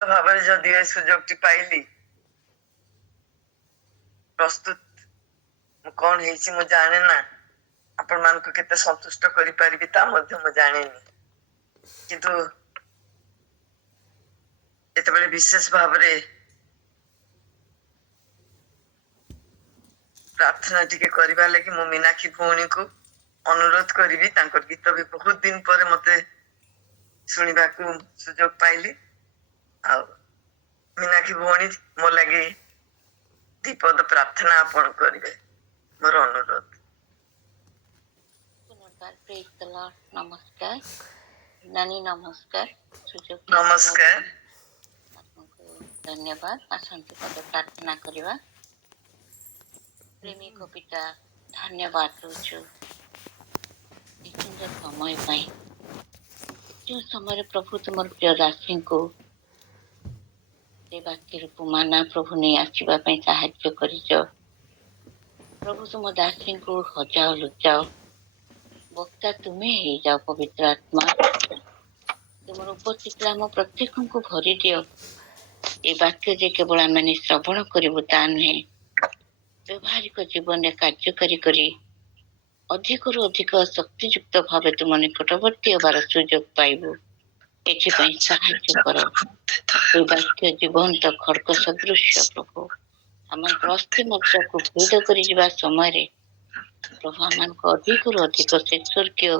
ଭାବରେ ଯଦି ଏ ସୁଯୋଗଟି ପାଇଲି, ପ୍ରସ୍ତୁତ ମୁଁ କଣ ହେଇଛି ମୁଁ ଜାଣେ ନା, ଆପଣ ମାନଙ୍କୁ କେତେ ସନ୍ତୁଷ୍ଟ କରିପାରିବି ତା ମଧ୍ୟ ମୁଁ ଜାଣେନି, କିନ୍ତୁ ଯେତେବେଳେ ବିଶେଷ ଭାବରେ ପ୍ରାର୍ଥନା ଟିକେ କରିବା ଲାଗି ମୁଁ ମୀନାକ୍ଷୀ ଭଉଣୀକୁ ଅନୁରୋଧ କରିବି। ତାଙ୍କର ଗୀତ ବି ବହୁତ ଦିନ ପରେ ମତେ ଶୁଣିବାକୁ ସୁଯୋଗ ପାଇଲି। ଆଉ ମୀନାକ୍ଷୀ ଭଉଣୀ ମୋ ଲାଗି ଦୀପଦ ପ୍ରାର୍ଥନା ଆପଣ କରିବେ, ମୋର ଅନୁରୋଧ। ନମସ୍କାର ନାନୀ, ନମସ୍କାର। ନମସ୍କାର। ଆପଣଙ୍କୁ ଧନ୍ୟବାଦ। ଆସନ୍ତୁ ପଦେ ପ୍ରାର୍ଥନା କରିବା। ପ୍ରେମିକ ପିତା, ଧନ୍ୟବାଦ ଦଉଛୁ ଏ ସୁନ୍ଦର ସମୟ ପାଇଁ, ଯେଉଁ ସମୟରେ ପ୍ରଭୁ ତୁମର ପ୍ରିୟ ଦାସୀଙ୍କୁ ସେ ବାକ୍ୟ ରୂପ ମାନା ପ୍ରଭୁ ନେଇ ଆସିବା ପାଇଁ ସାହାଯ୍ୟ କରିଛ। ପ୍ରଭୁ ତୁମ ଦାସୀଙ୍କୁ ହଜାଅ ଲୁଚାଅ, ବକ୍ତା ତୁମେ ହେଇଯାଅ। ପବିତ୍ର ଆତ୍ମା, ତୁମର ଉପସ୍ଥିତିରେ ଆମ ପ୍ରତ୍ୟେକଙ୍କୁ ଭରି ଦିଅ। ଏ ବାକ୍ୟ ଯେ କେବଳ ଆମେ ଶ୍ରବଣ କରିବୁ ତା ନୁହେଁ, ବ୍ୟବହାରିକ ଜୀବନରେ କାର୍ଯ୍ୟକାରୀ କରି ଅଧିକରୁ ଅଧିକ ଶକ୍ତିଯୁକ୍ତ ଭାବେ ତୁମ ନିକଟବର୍ତ୍ତୀ ହେବାର ସୁଯୋଗ ପାଇବୁ। ଏଥିପାଇଁ ସାହାଯ୍ୟ କର। ଏ ବାକ୍ୟ ଜୀବନ୍ତ ଖଡ୍ଗ ସଦୃଶ୍ୟ ପ୍ରଭୁ ଆମଙ୍କର ଅସ୍ଥି ମଜ୍ଜାକୁ ଭେଦ କରି ଯିବା ସମୟରେ ପ୍ରଭୁ ଆମମାନଙ୍କୁ ଅଧିକରୁ ଅଧିକ ସେ ସ୍ୱର୍ଗୀୟ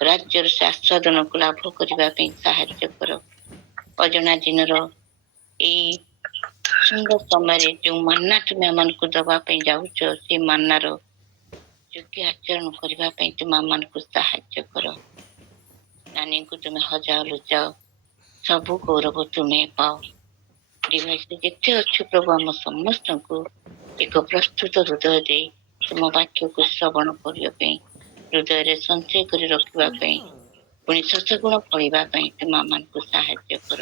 ରାଜ୍ୟର ଆସ୍ୱାଦନକୁ ଲାଭ କରିବା ପାଇଁ ସାହାଯ୍ୟ କର। ଅଜଣା ଦିନର ଏଇ ସୁନ୍ଦର ସମୟରେ ଯେଉଁ ମାନ୍ନା ତୁମେ ଆମମାନଙ୍କୁ ଦବା ପାଇଁ ଯାଉଛ, ସେ ମାନ୍ନାର ଯୋଗ୍ୟ ଆଚରଣ କରିବା ପାଇଁ ତୁମେ ଆମମାନଙ୍କୁ ସାହାଯ୍ୟ କର। ନାନୀଙ୍କୁ ତୁମେ ହଜାଅ ଲୁଚାଅ, ସବୁ ଗୌରବ ତୁମେ ପାଅ। ଡିଭାଇସରେ ଯେତେ ଅଛୁ ପ୍ରଭୁ, ଆମ ସମସ୍ତଙ୍କୁ ଏକ ପ୍ରସ୍ତୁତ ହୃଦୟ ଦେଇ ତୁମ ବାକ୍ୟକୁ ଶ୍ରବଣ କରିବା ପାଇଁ, ହୃଦୟରେ ସଞ୍ଚୟ କରି ରଖିବା ପାଇଁ, ପୁଣି ଶତଗୁଣ ଫଳିବା ପାଇଁ ତୁମ ଆମମାନଙ୍କୁ ସାହାଯ୍ୟ କର।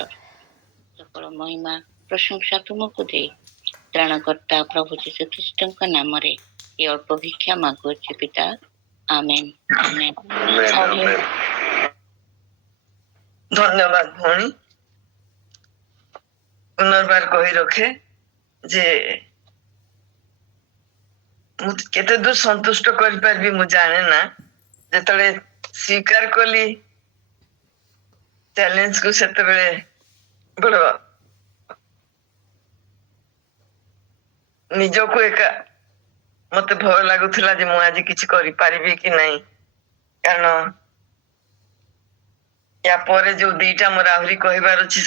ସକଳ ମହିମା ପ୍ରଶଂସା ତୁମକୁ ଦେଇ ତ୍ରାଣକର୍ତ୍ତା ପ୍ରଭୁ ଯୀଶୁ ଖ୍ରୀଷ୍ଟଙ୍କ ନାମରେ ଏ ଅଳ୍ପ ଭିକ୍ଷା ମାଗୁଅଛି ପିତା, ଆମେନ୍। ଧନ୍ୟବାଦ ଭଉଣୀ। ପୁନର୍ବାର କହି ରଖେ ଯେ ମୁଁ କେତେ ଦୂର ସନ୍ତୁଷ୍ଟ କରିପାରିବି ମୁଁ ଜାଣେ ନା। ଯେତେବେଳେ ସ୍ୱୀକାର କଲି ଚ୍ୟାଲେଞ୍ଜକୁ, ସେତେବେଳେ ବଡ ନିଜକୁ ଏକା ମତେ ଭୟ ଲାଗୁଥିଲା ଯେ ମୁଁ ଆଜି କିଛି କରିପାରିବି କି ନାହିଁ, କାରଣ ୟା ପରେ ଯୋଉ ଦିଟା ମୋର ଆହୁରି କହିବାର ଅଛି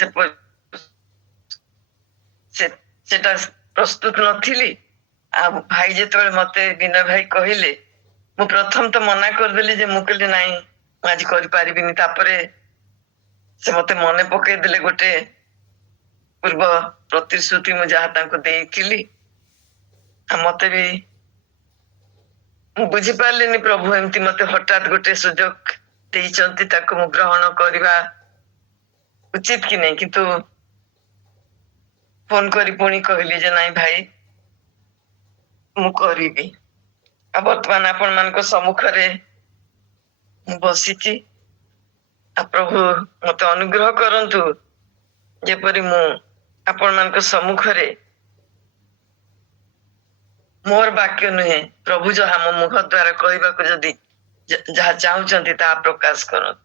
ସେଟା ପ୍ରସ୍ତୁତ ନଥିଲି। ଆଉ ଭାଇ ଯେତେବେଳେ ମତେ ବିନୟ ଭାଇ କହିଲେ, ମୁଁ ପ୍ରଥମ ତ ମନା କରିଦେଲି ଯେ ମୁଁ କହିଲି ନାଇଁ ମୁଁ ଆଜି କରିପାରିବିନି। ତାପରେ ସେ ମତେ ମନେ ପକେଇଦେଲେ ଗୋଟେ ପୂର୍ବ ପ୍ରତିଶ୍ରୁତି ମୁଁ ଯାହା ତାଙ୍କୁ ଦେଇଥିଲି। ଆଉ ମତେ ବି ମୁଁ ବୁଝିପାରିଲିନି ପ୍ରଭୁ ଏମିତି ମତେ ହଠାତ୍ ଗୋଟେ ସୁଯୋଗ ଦେଇଛନ୍ତି, ତାକୁ ମୁଁ ଗ୍ରହଣ କରିବା ଉଚିତ କି ନାହିଁ। କିନ୍ତୁ ଫୋନ କରି ପୁଣି କହିଲି ଯେ ନାଇଁ ଭାଇ ମୁଁ କରିବି। ଆଉ ବର୍ତ୍ତମାନ ଆପଣ ମାନଙ୍କ ସମ୍ମୁଖରେ ମୁଁ ବସିଛି। ଆଉ ପ୍ରଭୁ ମତେ ଅନୁଗ୍ରହ କରନ୍ତୁ, ଯେପରି ମୁଁ ଆପଣ ମାନଙ୍କ ସମ୍ମୁଖରେ ମୋର ବାକ୍ୟ ନୁହେଁ, ପ୍ରଭୁ ଯାହା ମୋ ମୁଖ ଦ୍ୱାରା କହିବାକୁ ଯଦି ଯାହା ଚାହୁଁଛନ୍ତି ତାହା ପ୍ରକାଶ କରନ୍ତୁ।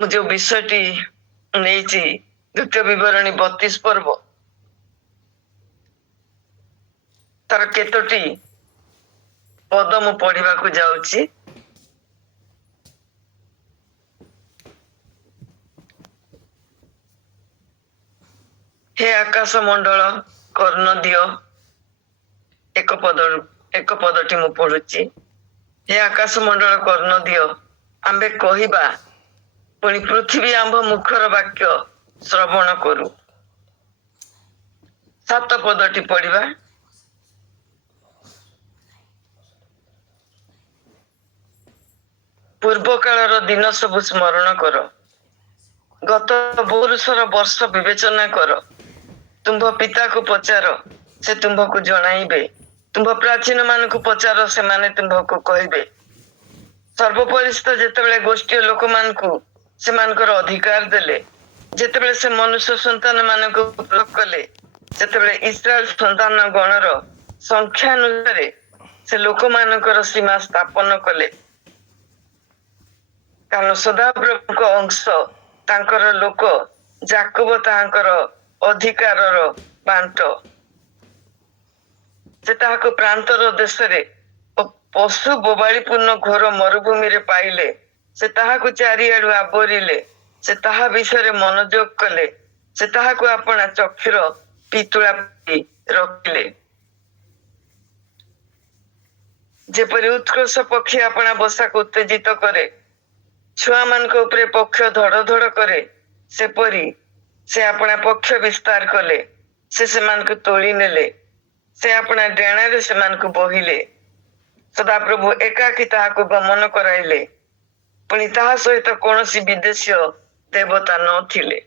ମୁଁ ଯୋଉ ବିଷୟଟି ନେଇଛି, ଦ୍ୱିତୀୟ ବିବରଣୀ 32 ପର୍ବ, ତାର କେତୋଟି ପଦ ମୁଁ ପଢିବାକୁ ଯାଉଛି। ହେ ଆକାଶ ମଣ୍ଡଳ କର୍ଣ୍ଣ ଦିଅ, ଏକ ପଦଟି ମୁଁ ପଢୁଛି। ହେ ଆକାଶ ମଣ୍ଡଳ କର୍ଣ୍ଣ ଦିଅ, ଆମ୍ଭେ କହିବା, ପୁଣି ପୃଥିବୀ ଆମ୍ଭ ମୁଖର ବାକ୍ୟ ଶ୍ରବଣ କରୁ। 7 ପଦଟି ପଢିବା। ପୂର୍ବ କାଳର ଦିନ ସବୁ ସ୍ମରଣ କର, ଗତ ପୌରୁଷର ବର୍ଷ ବିବେଚନା କର। ତୁମ୍ଭ ପିତାକୁ ପଚାର, ସେ ତୁମ୍ଭକୁ ଜଣାଇବେ। ତୁମ୍ଭ ପ୍ରାଚୀନ ମାନଙ୍କୁ ପଚାର, ସେମାନେ ତୁମ୍ଭକୁ କହିବେ। ସର୍ବପରିସ୍ଥ ଯେତେବେଳେ ଗୋଷ୍ଠୀ ଲୋକମାନଙ୍କୁ ସେମାନଙ୍କର ଅଧିକାର ଦେଲେ। ଯେତେବେଳେ ସେ ମନୁଷ୍ୟ ସନ୍ତାନ ମାନଙ୍କୁ ପ୍ରୟୋଗ କଲେ, ସେତେବେଳେ ଇସ୍ରାଏଲ ସନ୍ତାନ ଗଣର ସଂଖ୍ୟା ଅନୁସାରେ ସେ ଲୋକମାନଙ୍କର ସୀମା ସ୍ଥାପନ କଲେ। କାରଣ ସଦାପ୍ରଭୁଙ୍କ ଅଂଶ ତାଙ୍କର ଲୋକ, ଯାକୋବ ତାହାଙ୍କର ଅଧିକାରର ବାଣ୍ଟ। ସେ ତାହାକୁ ପ୍ରାନ୍ତର ଦେଶରେ ଓ ପଶୁ ବୋବାଳିପୂର୍ଣ୍ଣ ଘୋର ମରୁଭୂମିରେ ପାଇଲେ। ସେ ତାହାକୁ ଚାରିଆଡୁ ଆବୋରିଲେ। ସେ ତାହା ବିଷୟରେ ମନୋଯୋଗ କଲେ। ସେ ତାହାକୁ ଆପଣା ଚକ୍ଷୁର ପିତୁଳା ପରି ରଖିଲେ। ଯେପରି ଉତ୍କର୍ଷ ପକ୍ଷୀ ଆପଣା ବସାକୁ ଉତ୍ତେଜିତ କରେ, ଛୁଆମାନଙ୍କ ଉପରେ ପକ୍ଷ ଧଡ଼ ଧଡ଼ କରେ, ସେପରି ସେ ଆପଣା ପକ୍ଷ ବିସ୍ତାର କଲେ। ସେ ସେମାନଙ୍କୁ ତୋଳି ନେଲେ। ସେ ଆପଣା ଡେଣାରେ ସେମାନଙ୍କୁ ବୋହିଲେ। ସଦାପ୍ରଭୁ ଏକାକୀ ତାହାକୁ ଗମନ କରାଇଲେ। ପୁଣି ତାହା ସହିତ କୌଣସି ବିଦେଶୀୟ ଦେବତା ନଥିଲେ।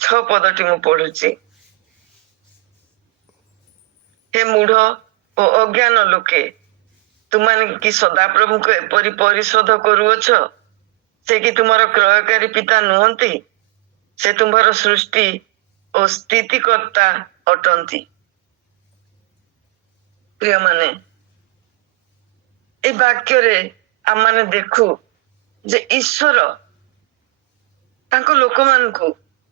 ଛଅ ପଦଟି ମୁଁ ପଢୁଛି। ହେ ମୂଢ ଓ ଅଜ୍ଞାନ ଲୋକେ, ତୁମାନେ କି ସଦାପ୍ରଭୁଙ୍କୁ ଏପରି ପରିଶୋଧ କରୁଅଛ? ସେ କି ତୁମର କ୍ରୟକାରୀ ପିତା ନୁହନ୍ତି? ସେ ତୁମର ସୃଷ୍ଟି ଓ ସ୍ଥିତିକର୍ତ୍ତା ଅଟନ୍ତି। ପ୍ରିୟମାନେ, ଏ ବାକ୍ୟରେ ଆମମାନେ ଦେଖୁ ଯେ ଈଶ୍ୱର ତାଙ୍କ ଲୋକମାନଙ୍କୁ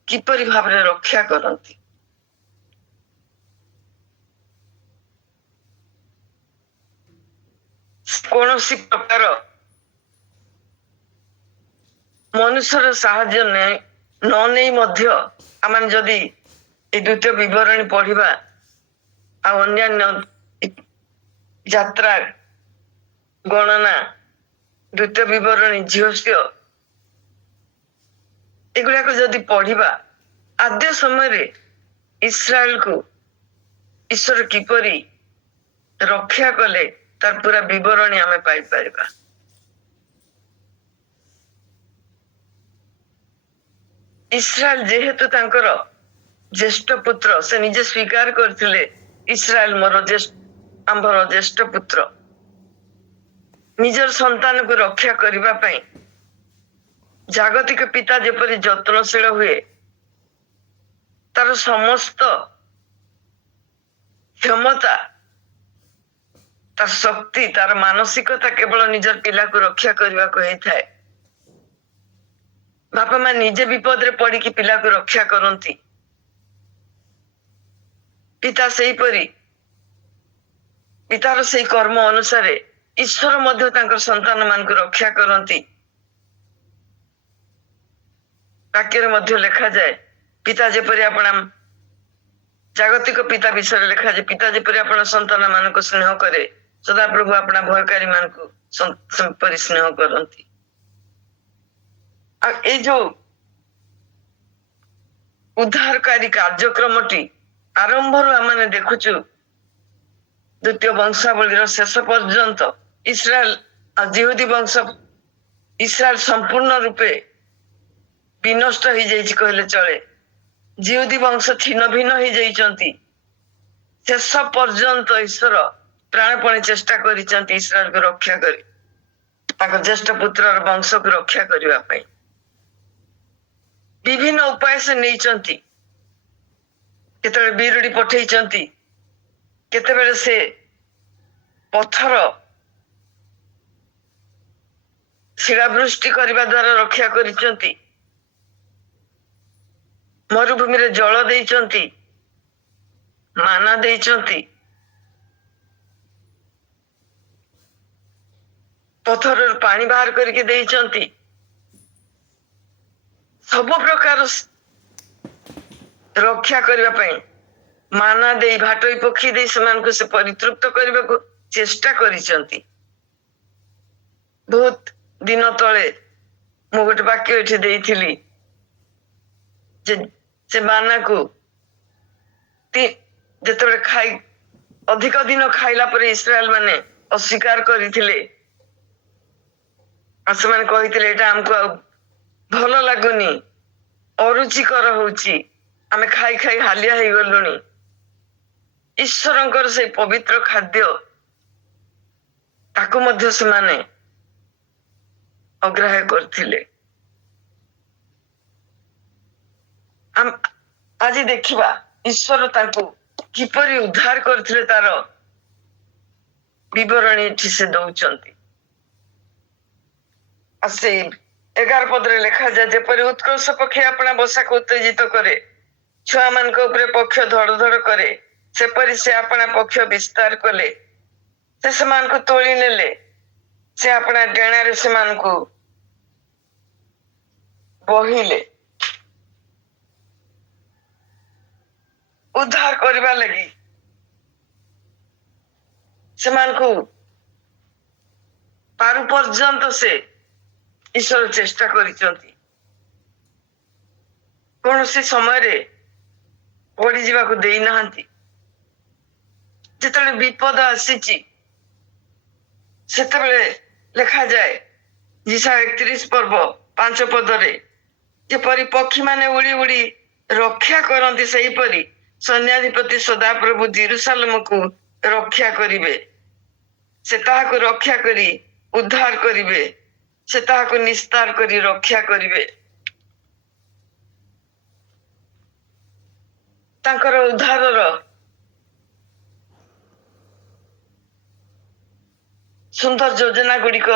କିପରି ଭାବରେ ରକ୍ଷା କରନ୍ତି। କୌଣସି ପ୍ରକାର ମନୁଷ୍ୟର ସାହାଯ୍ୟ ନ ନେଇ ମଧ୍ୟ ଆମେ ଯଦି ଏ ଦ୍ୱିତୀୟ ବିବରଣୀ ପଢିବା ଆଉ ଅନ୍ୟାନ୍ୟ ଯାତ୍ରା ଗଣନା, ଦ୍ୱିତୀୟ ବିବରଣୀ, ଝିଅସିଅ ଏଗୁଡାକ ଯଦି ପଢିବା, ଆଦ୍ୟ ସମୟରେ ଇସ୍ରାଏଲକୁ ଈଶ୍ୱର କିପରି ରକ୍ଷା କଲେ ତାର ପୁରା ବିବରଣୀ ଆମେ ପାଇପାରିବା। ଇସ୍ରାଏଲ ଯେହେତୁ ତାଙ୍କର ଜ୍ୟେଷ୍ଠ ପୁତ୍ର, ସେ ନିଜେ ସ୍ୱୀକାର କରିଥିଲେ, ଇସ୍ରାଏଲ ଆମ୍ଭର ଜ୍ୟେଷ୍ଠ ପୁତ୍ର। ନିଜର ସନ୍ତାନକୁ ରକ୍ଷା କରିବା ପାଇଁ ଜାଗତିକ ପିତା ଯେପରି ଯତ୍ନଶୀଳ ହୁଏ, ତାର ସମସ୍ତ କ୍ଷମତା, ତାର ଶକ୍ତି, ତାର ମାନସିକତା କେବଳ ନିଜର ପିଲାକୁ ରକ୍ଷା କରିବାକୁ ହେଇଥାଏ। ବାପା ମା ନିଜେ ବିପଦରେ ପଡିକି ପିଲାକୁ ରକ୍ଷା କରନ୍ତି। ପିତା ସେହିପରି ପିତାର ସେଇ କର୍ମ ଅନୁସାରେ ଈଶ୍ୱର ମଧ୍ୟ ତାଙ୍କର ସନ୍ତାନ ମାନଙ୍କୁ ରକ୍ଷା କରନ୍ତି। ବାକ୍ୟରେ ମଧ୍ୟ ଲେଖାଯାଏ, ପିତା ଯେପରି ଆପଣା ଜାଗତିକ ପିତା ବିଷୟରେ ଲେଖାଯାଏ, ପିତା ଯେପରି ଆପଣା ସନ୍ତାନ ମାନଙ୍କୁ ସ୍ନେହ କରେ, ସଦାପ୍ରଭୁ ଆପଣା ଭୟକାରୀ ମାନଙ୍କୁ ସେପରି ସ୍ନେହ କରନ୍ତି। ଆଉ ଏଇ ଯୋଉ ଉଦ୍ଧାରକାରୀ କାର୍ଯ୍ୟକ୍ରମଟି ଆରମ୍ଭରୁ ଆମେ ଦେଖୁଛୁ, ଦ୍ୱିତୀୟ ବଂଶାବଳୀର ଶେଷ ପର୍ଯ୍ୟନ୍ତ ଇସ୍ରାଏଲ ଆଉ ଜିହୁଦୀ ବଂଶ, ଇସ୍ରାଏଲ ସମ୍ପୂର୍ଣ୍ଣ ରୂପେ ବିନଷ୍ଟ ହେଇଯାଇଛି କହିଲେ ଚଳେ। ଜିହୁଦୀ ବଂଶ ଛିନ୍ନ ଭିନ୍ନ ହେଇଯାଇଛନ୍ତି। ଶେଷ ପର୍ଯ୍ୟନ୍ତ ଈଶ୍ୱର ପ୍ରାଣପଣେ ଚେଷ୍ଟା କରିଛନ୍ତି ଇସ୍ରାଏଲକୁ ରକ୍ଷା କରି, ତାଙ୍କ ଜ୍ୟେଷ୍ଠ ପୁତ୍ରର ବଂଶକୁ ରକ୍ଷା କରିବା ପାଇଁ ବିଭିନ୍ନ ଉପାୟ ସେ ନେଇଛନ୍ତି। କେତେବେଳେ ବିରୁଡି ପଠେଇଛନ୍ତି, କେତେବେଳେ ସେ ପଥର ଶିଳାବୃଷ୍ଟି କରିବା ଦ୍ୱାରା ରକ୍ଷା କରିଛନ୍ତି, ମରୁଭୂମିରେ ଜଳ ଦେଇଛନ୍ତି, ମାନା ଦେଇଛନ୍ତି, ପଥରରୁ ପାଣି ବାହାର କରିକି ଦେଇଛନ୍ତି। ସବୁ ପ୍ରକାର ରକ୍ଷା କରିବା ପାଇଁ ମାନା ଦେଇ, ଭାଟୋଇ ପକ୍ଷୀ ଦେଇ ସେମାନଙ୍କୁ ସେ ପରିତୃପ୍ତ କରିବାକୁ ଚେଷ୍ଟା କରିଛନ୍ତି। ବହୁତ ଦିନ ତଳେ ମୁଁ ଗୋଟେ ବାକ୍ୟ ଏଠି ଦେଇଥିଲି ଯେ ସେ ମାନାକୁ ଯେତେବେଳେ ଅଧିକ ଦିନ ଖାଇଲା ପରେ ଇସ୍ରାଏଲ ମାନେ ଅସ୍ୱୀକାର କରିଥିଲେ, ଆଉ ସେମାନେ କହିଥିଲେ ଏଇଟା ଆମକୁ ଆଉ ଭଲ ଲାଗୁନି, ଅରୁଚିକର ହଉଛି, ଆମେ ଖାଇ ଖାଇ ହାଲିଆ ହେଇଗଲୁଣି। ଈଶ୍ୱରଙ୍କର ସେଇ ପବିତ୍ର ଖାଦ୍ୟ ତାକୁ ମଧ୍ୟ ସେମାନେ ଅଗ୍ରାହ୍ୟ କରିଥିଲେ। ଆଜି ଦେଖିବା ଈଶ୍ୱର ତାଙ୍କୁ କିପରି ଉଦ୍ଧାର କରିଥିଲେ ତାର ବିବରଣୀ ଏଠି ସେ ଦଉଛନ୍ତି। ଆଉ ସେ 11 ପଦରେ ଲେଖାଯାଏ, ଯେପରି ଉତ୍କର୍ଷ ପକ୍ଷୀ ଆପଣା ବସାକୁ ଉତ୍ତେଜିତ କରେ, ଛୁଆ ମାନଙ୍କ ଉପରେ ପକ୍ଷ ଧଡ଼ ଧଡ଼ କରେ, ସେପରି ସେ ଆପଣା ପକ୍ଷ ବିସ୍ତାର କଲେ। ସେ ସେମାନଙ୍କୁ ତୋଳି ନେଲେ, ସେ ଆପଣା ଡେଣାରେ ସେମାନଙ୍କୁ ବହିଲେ। ଉଦ୍ଧାର କରିବା ଲାଗି ସେମାନଙ୍କୁ ପାରୁ ପର୍ଯ୍ୟନ୍ତ ସେ ଈଶ୍ୱର ଚେଷ୍ଟା କରିଛନ୍ତି। କୌଣସି ସମୟରେ ପଡିଯିବାକୁ ଦେଇନାହାନ୍ତି। ଯେତେବେଳେ ବିପଦ ଆସିଛି ସେତେବେଳେ ଲେଖାଯାଏ ଯିଶାୟା 31 ପର୍ବ 5 ପଦରେ, ଯେପରି ପକ୍ଷୀମାନେ ଉଡି ଉଡି ରକ୍ଷା କରନ୍ତି ସେହିପରି ସୈନ୍ୟାଧିପତି ସଦାପ୍ରଭୁ ଜେରୁସାଲେମକୁ ରକ୍ଷା କରିବେ। ସେ ତାହାକୁ ରକ୍ଷା କରି ଉଦ୍ଧାର କରିବେ, ସେ ତାହାକୁ ନିସ୍ତାର କରି ରକ୍ଷା କରିବେ। ତାଙ୍କର ଉଦ୍ଧାରର ସୁନ୍ଦର ଯୋଜନା ଗୁଡିକ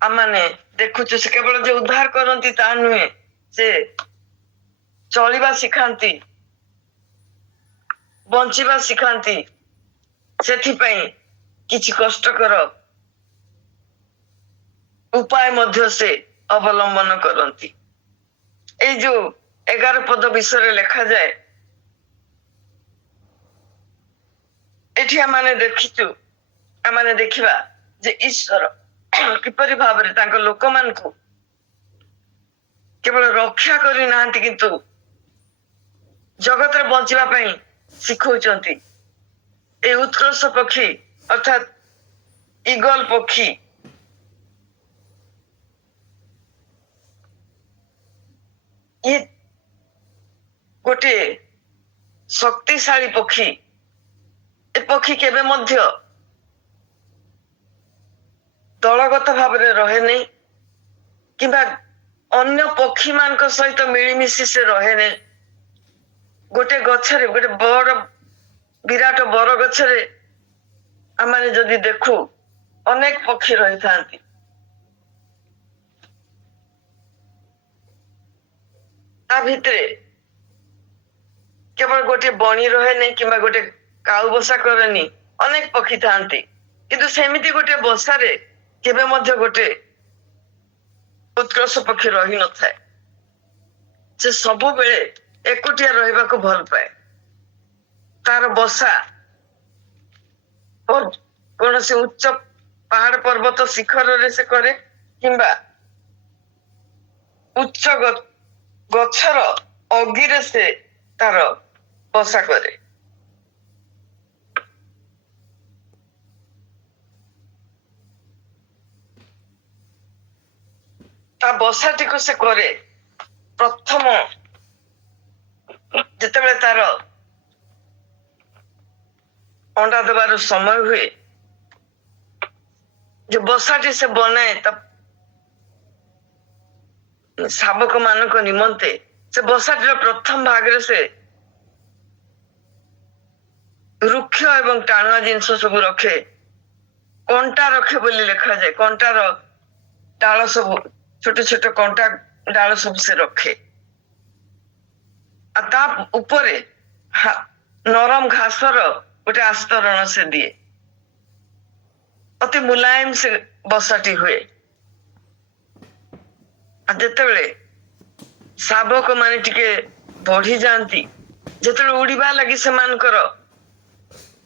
ଆମେ ଦେଖୁଛୁ। ସେ କେବଳ ଯେ ଉଦ୍ଧାର କରନ୍ତି ତାହା ନୁହେଁ, ସେ ଚଳିବା ଶିଖାନ୍ତି, ବଞ୍ଚିବା ଶିଖାନ୍ତି। ସେଥିପାଇଁ କିଛି କଷ୍ଟକର ଉପାୟ ମଧ୍ୟ ସେ ଅବଲମ୍ବନ କରନ୍ତି। ଏଇ ଯୋଉ 11 ପଦ ବିଷୟରେ ଲେଖାଯାଏ, ଏଠି ଆମେ ଦେଖିଛୁ, ଆମେ ଦେଖିବା ଯେ ଈଶ୍ୱର କିପରି ଭାବରେ ତାଙ୍କ ଲୋକମାନଙ୍କୁ କେବଳ ରକ୍ଷା କରିନାହାନ୍ତି କିନ୍ତୁ ଜଗତରେ ବଞ୍ଚିବା ପାଇଁ ଶିଖଉଛନ୍ତି। এই উৎকর্ষ পক্ষী অর্থাৎ ইগল পক্ষী ଇଏ ଗୋଟିଏ ଶକ୍ତିଶାଳୀ ପକ୍ଷୀ। ଏ ପକ୍ଷୀ କେବେ ମଧ୍ୟ ଦଳଗତ ଭାବରେ ରହେନି କିମ୍ବା ଅନ୍ୟ ପକ୍ଷୀ ମାନଙ୍କ ସହିତ ମିଳିମିଶି ସେ ରହେନି। ଗୋଟେ ଗଛରେ, ଗୋଟେ ବଡ ବିରାଟ ବର ଗଛରେ ଆମେ ଯଦି ଦେଖୁ ଅନେକ ପକ୍ଷୀ ରହିଥାନ୍ତି। ତା ଭିତରେ କେବଳ ଗୋଟେ ବଣୀ ରହେନି କିମ୍ବା ଗୋଟେ କାଉ ବସା କରେନି, ଅନେକ ପକ୍ଷୀ ଥାନ୍ତି। କିନ୍ତୁ ସେମିତି ଗୋଟେ ବସାରେ କେବେ ମଧ୍ୟ ଗୋଟେ ଉତ୍କର୍ଷ ପକ୍ଷୀ ରହିନଥାଏ। ସେ ସବୁବେଳେ ଏକୁଟିଆ ରହିବାକୁ ଭଲ ପାଏ। ତାର ବସା କୌଣସି ଉଚ୍ଚ ପାହାଡ ପର୍ବତ ଶିଖରରେ ସେ କରେ କିମ୍ବା ଉଚ୍ଚ ଗଛର ଅଗିରେ ସେ ତାର ବସା କରେ। ତା ବସାଟିକୁ ସେ କରେ ପ୍ରଥମ ଯେତେବେଳେ ତାର ଅଣ୍ଡା ଦେବାର ସମୟ ହୁଏ, ଯେ ବସାଟି ସେ ବନାଏ ତା ଶାବକ ମାନଙ୍କ ନିମନ୍ତେ, ସେ ବସାଟିର ପ୍ରଥମ ଭାଗରେ ସେ ବୃକ୍ଷ ଏବଂ ଟାଣୁଆ ଜିନିଷ ସବୁ ରଖେ, କଣ୍ଟା ରଖେ ବୋଲି ଲେଖାଯାଏ। କଣ୍ଟାର ଡାଳ ସବୁ, ଛୋଟ ଛୋଟ କଣ୍ଟା ଡାଳ ସବୁ ସେ ରଖେ। ଆଉ ତା ଉପରେ ନରମ ଘାସର ଗୋଟେ ଆସ୍ତରଣ ସେ ଦିଏ। ଅତି ମୁଲାୟମ ସେ ବସାଟି ହୁଏ। ଆଉ ଯେତେବେଳେ ଶାବକ ମାନେ ଟିକେ ବଢି ଯାଆନ୍ତି, ଯେତେବେଳେ ଉଡିବା ଲାଗି ସେମାନଙ୍କର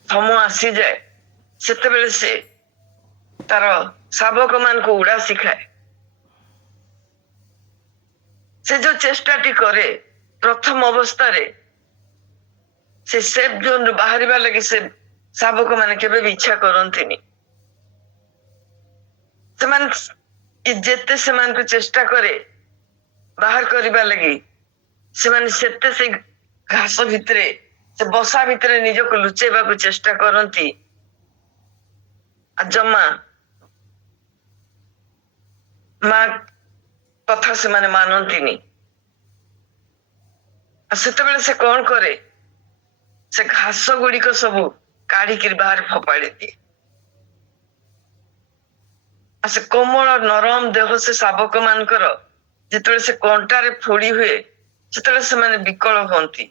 ସମୟ ଆସିଯାଏ, ସେତେବେଳେ ସେ ତାର ଶାବକ ମାନଙ୍କୁ ଉଡା ଶିଖାଏ। ସେ ଯୋଉ ଚେଷ୍ଟାଟି କରେ ପ୍ରଥମ ଅବସ୍ଥାରେ, ସେ ସେଫ୍ ଜୋନରୁ ବାହାରିବା ଲାଗି ସେ ଶାବକ ମାନେ କେବେ ବି ଇଚ୍ଛା କରନ୍ତିନି। ସେମାନେ ଯେତେ ସେମାନଙ୍କୁ ଚେଷ୍ଟା କରେ ବାହାର କରିବା ଲାଗି, ସେମାନେ ସେତେ ସେ ଘାସ ଭିତରେ, ସେ ବସା ଭିତରେ ନିଜକୁ ଲୁଚେଇବାକୁ ଚେଷ୍ଟା କରନ୍ତି। ଆଉ ଜମା ମା କଥା ସେମାନେ ମାନନ୍ତିନି। ଆଉ ସେତେବେଳେ ସେ କଣ କରେ, ସେ ଘାସ ଗୁଡିକ ସବୁ କାଢିକିରି ବାହାରେ ଫୋପାଡି ଦିଏ। ଆଉ ସେ କୋମଳ ନରମ ଦେହ ସେ ଶାବକ ମାନଙ୍କର ଯେତେବେଳେ ସେ କଣ୍ଟାରେ ଫୋଡି ହୁଏ, ସେତେବେଳେ ସେମାନେ ବିକଳ ହୁଅନ୍ତି,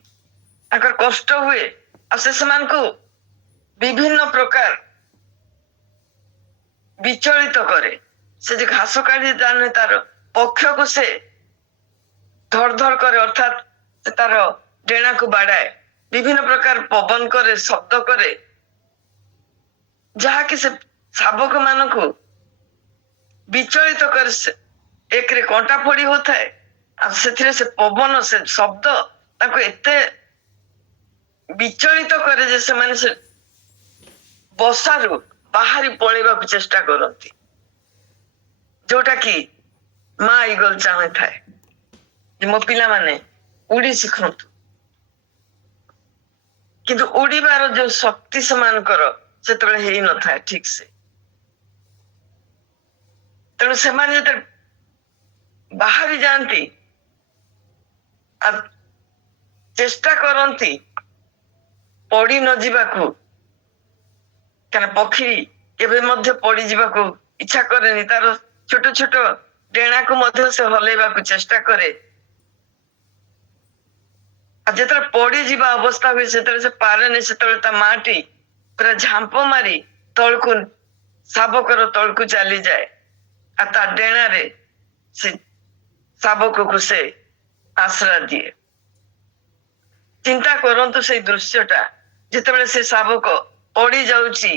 ତାଙ୍କର କଷ୍ଟ ହୁଏ। ଆଉ ସେ ସେମାନଙ୍କୁ ବିଭିନ୍ନ ପ୍ରକାର ବିଚଳିତ କରେ। ସେ ଯେ ଘାସ କାଢି ଜାଣେ ତାର ପକ୍ଷକୁ ସେ ଧଡ ଧଡ କରେ, ଅର୍ଥାତ୍ ସେ ତାର ଡେଣାକୁ ବାଡାଏ, ବିଭିନ୍ନ ପ୍ରକାର ପବନ କରେ, ଶବ୍ଦ କରେ, ଯାହାକି ସେ ଶାବକ ମାନଙ୍କୁ ବିଚଳିତ କରେ। ଏକରେ କଣ୍ଟା ଫୋଡି ହଉଥାଏ, ଆଉ ସେଥିରେ ସେ ପବନ, ସେ ଶବ୍ଦ ତାଙ୍କୁ ଏତେ ବିଚଳିତ କରେ ଯେ ସେମାନେ ସେ ବସାରୁ ବାହାରି ପଳେଇବାକୁ ଚେଷ୍ଟା କରନ୍ତି, ଯୋଉଟା କି ମା ଇଗଲ ଚାହୁଁଥାଏ ଯେ ମୋ ପିଲାମାନେ ଉଡି ଶିଖନ୍ତୁ। କିନ୍ତୁ ଉଡିବାର ଯୋଉ ଶକ୍ତି ସେମାନଙ୍କର ସେତେବେଳେ ହେଇନଥାଏ ଠିକ ସେ। ତେଣୁ ସେମାନେ ଯେତେବେଳେ ବାହାରି ଯାଆନ୍ତି ଆଉ ଚେଷ୍ଟା କରନ୍ତି ପଡି ନ ଯିବାକୁ, କାରଣ ପକ୍ଷୀ କେବେ ମଧ୍ୟ ପଡିଯିବାକୁ ଇଚ୍ଛା କରେନି, ତାର ଛୋଟ ଛୋଟ ଡେଣାକୁ ମଧ୍ୟ ସେ ହଲେଇବାକୁ ଚେଷ୍ଟା କରେ। ଆଉ ଯେତେବେଳେ ପଡିଯିବା ଅବସ୍ଥା ହୁଏ, ସେତେବେଳେ ସେ ପାରେନି, ସେତେବେଳେ ତା ମାଟି ପୁରା ଝାମ୍ପ ମାରି ତଳକୁ, ଶାବକର ତଳକୁ ଚାଲିଯାଏ, ଆଉ ତା ଡେଣାରେ ସେ ଶାବକକୁ ସେ ଆଶ୍ରୟ ଦିଏ। ଚିନ୍ତା କରନ୍ତୁ ସେଇ ଦୃଶ୍ୟଟା, ଯେତେବେଳେ ସେ ଶାବକ ପଡି ଯାଉଛି,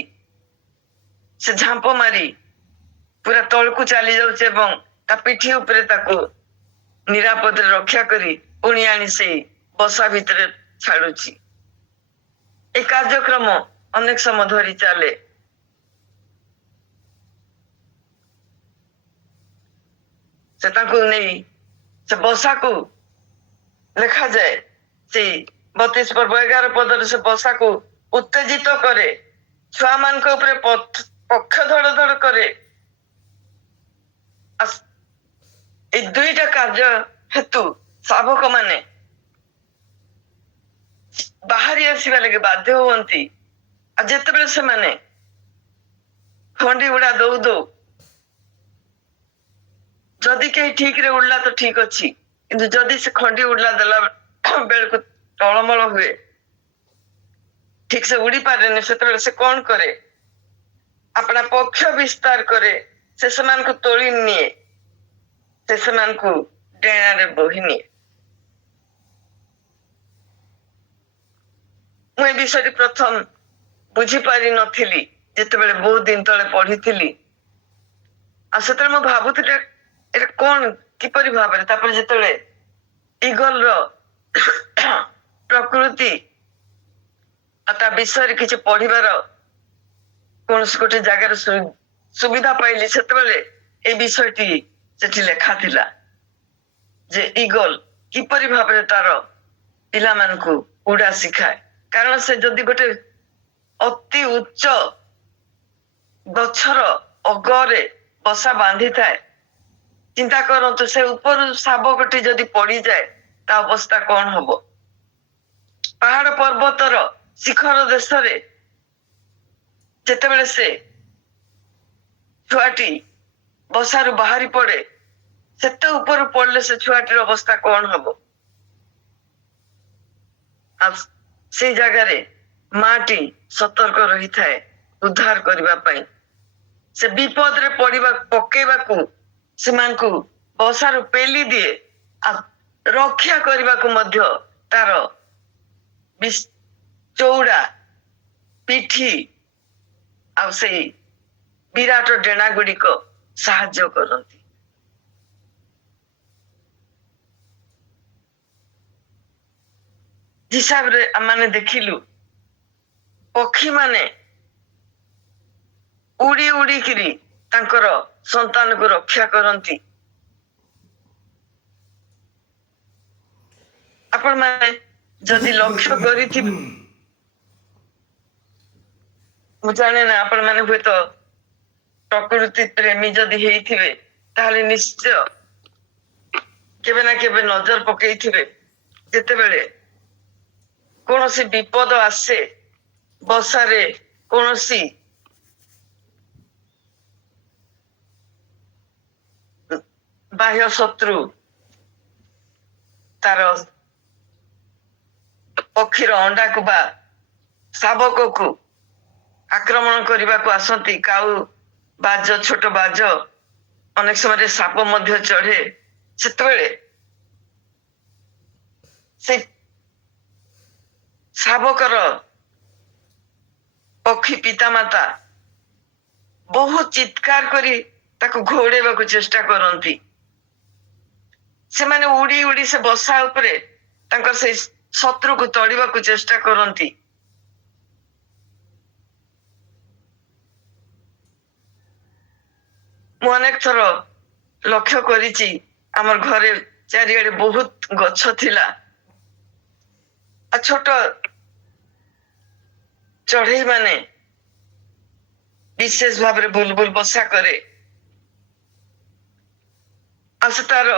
ସେ ଝାମ୍ପ ମାରି ପୁରା ତଳକୁ ଚାଲି ଯାଉଛି ଏବଂ ତା ପିଠି ଉପରେ ତାକୁ ନିରାପଦରେ ରକ୍ଷା କରି ପୁଣି ଆଣି ସେଇ ବସା ଭିତରେ ଛାଡୁଛି। ଏ କାର୍ଯ୍ୟକ୍ରମ ଅନେକ ସମୟ ଧରି ଚାଲେ। ସେ ତାଙ୍କୁ ନେଇ ସେ ବସାକୁ ଲେଖାଯାଏ, ସେଇ 32 ପର୍ବ 11 ପଦରେ ସେ ବସାକୁ ଉତ୍ତେଜିତ କରେ, ଛୁଆ ମାନଙ୍କ ଉପରେ ପକ୍ଷ ଧଡ ଧଡ କରେ। ଏଇ ଦୁଇଟା କାର୍ଯ୍ୟ ହେତୁ ଶାବକ ମାନେ ବାହାରି ଆସିବା ଲାଗି ବାଧ୍ୟ ହୁଅନ୍ତି। ଆଉ ଯେତେବେଳେ ସେମାନେ ଖଣ୍ଡି ଉଡା ଦଉ ଦଉ, ଯଦି କେହି ଠିକରେ ଉଡିଲା ତ ଠିକ ଅଛି, କିନ୍ତୁ ଯଦି ସେ ଖଣ୍ଡି ଉଡିଲା ଦେଲା ବେଳକୁ ଟଳମଳ ହୁଏ, ଠିକ ସେ ଉଡି ପାରେନି, ସେତେବେଳେ ସେ କଣ କରେ, ଆପଣା ପକ୍ଷ ବିସ୍ତାର କରେ, ସେ ସେମାନଙ୍କୁ ତୋଳି ନିଏ, ସେ ସେମାନଙ୍କୁ ଡେଣାରେ ବୋହି ନିଏ। ମୁଁ ଏ ବିଷୟରେ ପ୍ରଥମ ବୁଝିପାରି ନଥିଲି, ଯେତେବେଳେ ବହୁତ ଦିନ ତଳେ ପଢିଥିଲି। ଆଉ ସେତେବେଳେ ମୁଁ ଭାବୁଥିଲି ଏଟା କଣ, କିପରି ଭାବରେ। ତାପରେ ଯେତେବେଳେ ଇଗଲର ପ୍ରକୃତି ଆଉ ତା ବିଷୟରେ କିଛି ପଢିବାର କୌଣସି ଗୋଟେ ଜାଗାରେ ସୁବିଧା ପାଇଲି, ସେତେବେଳେ এই ବିଷୟଟି ସେଠି ଲେଖା ଥିଲା ଯେ ଇଗଲ କିପରି ଭାବରେ ତାର ପିଲାମାନଙ୍କୁ ଉଡା ଶିଖାଏ। କାରଣ ସେ ଯଦି ଗୋଟେ ଅତି ଉଚ୍ଚ ଗଛର ଅଗରେ ବସା ବାନ୍ଧିଥାଏ, ଚିନ୍ତା କରନ୍ତୁ ସେ ଉପରୁ ଶାବକଟି ଯଦି ପଡିଯାଏ ତା ଅବସ୍ଥା କଣ ହବ। ପାହାଡ ପର୍ବତର ଶିଖର ଦେଶରେ ଯେତେବେଳେ ସେ ଛୁଆଟି ବସାରୁ ବାହାରି ପଡେ, ସେତେ ଉପରୁ ପଡିଲେ ସେ ଛୁଆଟିର ଅବସ୍ଥା କଣ ହବ। ଆଉ ସେଇ ଜାଗାରେ ମାଟି ସତର୍କ ରହିଥାଏ ଉଦ୍ଧାର କରିବା ପାଇଁ। ସେ ବିପଦରେ ପକେଇବାକୁ ସେମାନଙ୍କୁ ବସାରୁ ପେଲି ଦିଏ, ଆଉ ରକ୍ଷା କରିବାକୁ ମଧ୍ୟ ତାର ଚଉଡା ପିଠି ଆଉ ସେଇ ବିରାଟ ଡେଣା ଗୁଡିକ ସାହାଯ୍ୟ କରନ୍ତି। ହିସାବରେ ଆମେ ଦେଖିଲୁ ପକ୍ଷୀ ମାନେ ଉଡି ଉଡିକିରି ତାଙ୍କର ସନ୍ତାନକୁ ରକ୍ଷା କରନ୍ତି। ଆପଣ ମାନେ ଯଦି ଲକ୍ଷ୍ୟ କରିଥିବେ, ମୁଁ ଜାଣେ ନା ଆପଣ ମାନେ ହୁଏତ ପ୍ରକୃତି ପ୍ରେମୀ ଯଦି ହେଇଥିବେ ତାହେଲେ ନିଶ୍ଚୟ କେବେ ନା କେବେ ନଜର ପକେଇଥିବେ ଯେତେବେଳେ କୌଣସି ବିପଦ ଆସେ, ବସାରେ କୌଣସି ବାହ୍ୟ ଶତ୍ରୁ ତାର ପକ୍ଷୀର ଅଣ୍ଡାକୁ ବା ଶାବକକୁ ଆକ୍ରମଣ କରିବାକୁ ଆସନ୍ତି। କାଉ, ବାଜ, ଛୋଟ ବାଜ, ଅନେକ ସମୟରେ ସାପ ମଧ୍ୟ ଚଢେ। ସେତେବେଳେ ସେ ଶାବକର ପକ୍ଷୀ ପିତାମାତା ବହୁତ ଚିତ୍କାର କରି ତାକୁ ଘୋଡେଇବାକୁ ଚେଷ୍ଟା କରନ୍ତି। ସେମାନେ ଉଡି ଉଡି ସେ ବସା ଉପରେ ତାଙ୍କର ସେଇ ଶତ୍ରୁକୁ ତଡିବାକୁ ଚେଷ୍ଟା କରନ୍ତି। ମୁଁ ଅନେକ ଥର ଲକ୍ଷ୍ୟ କରିଛି, ଆମର ଘରେ ଚାରିଆଡେ ବହୁତ ଗଛ ଥିଲା। ଆଉ ଛୋଟ ଚଢେଇ ମାନେ ବିଶେଷ ଭାବରେ ବୁଲବୁଲ ବସା କରେ। ଆଉ ସେ ତାର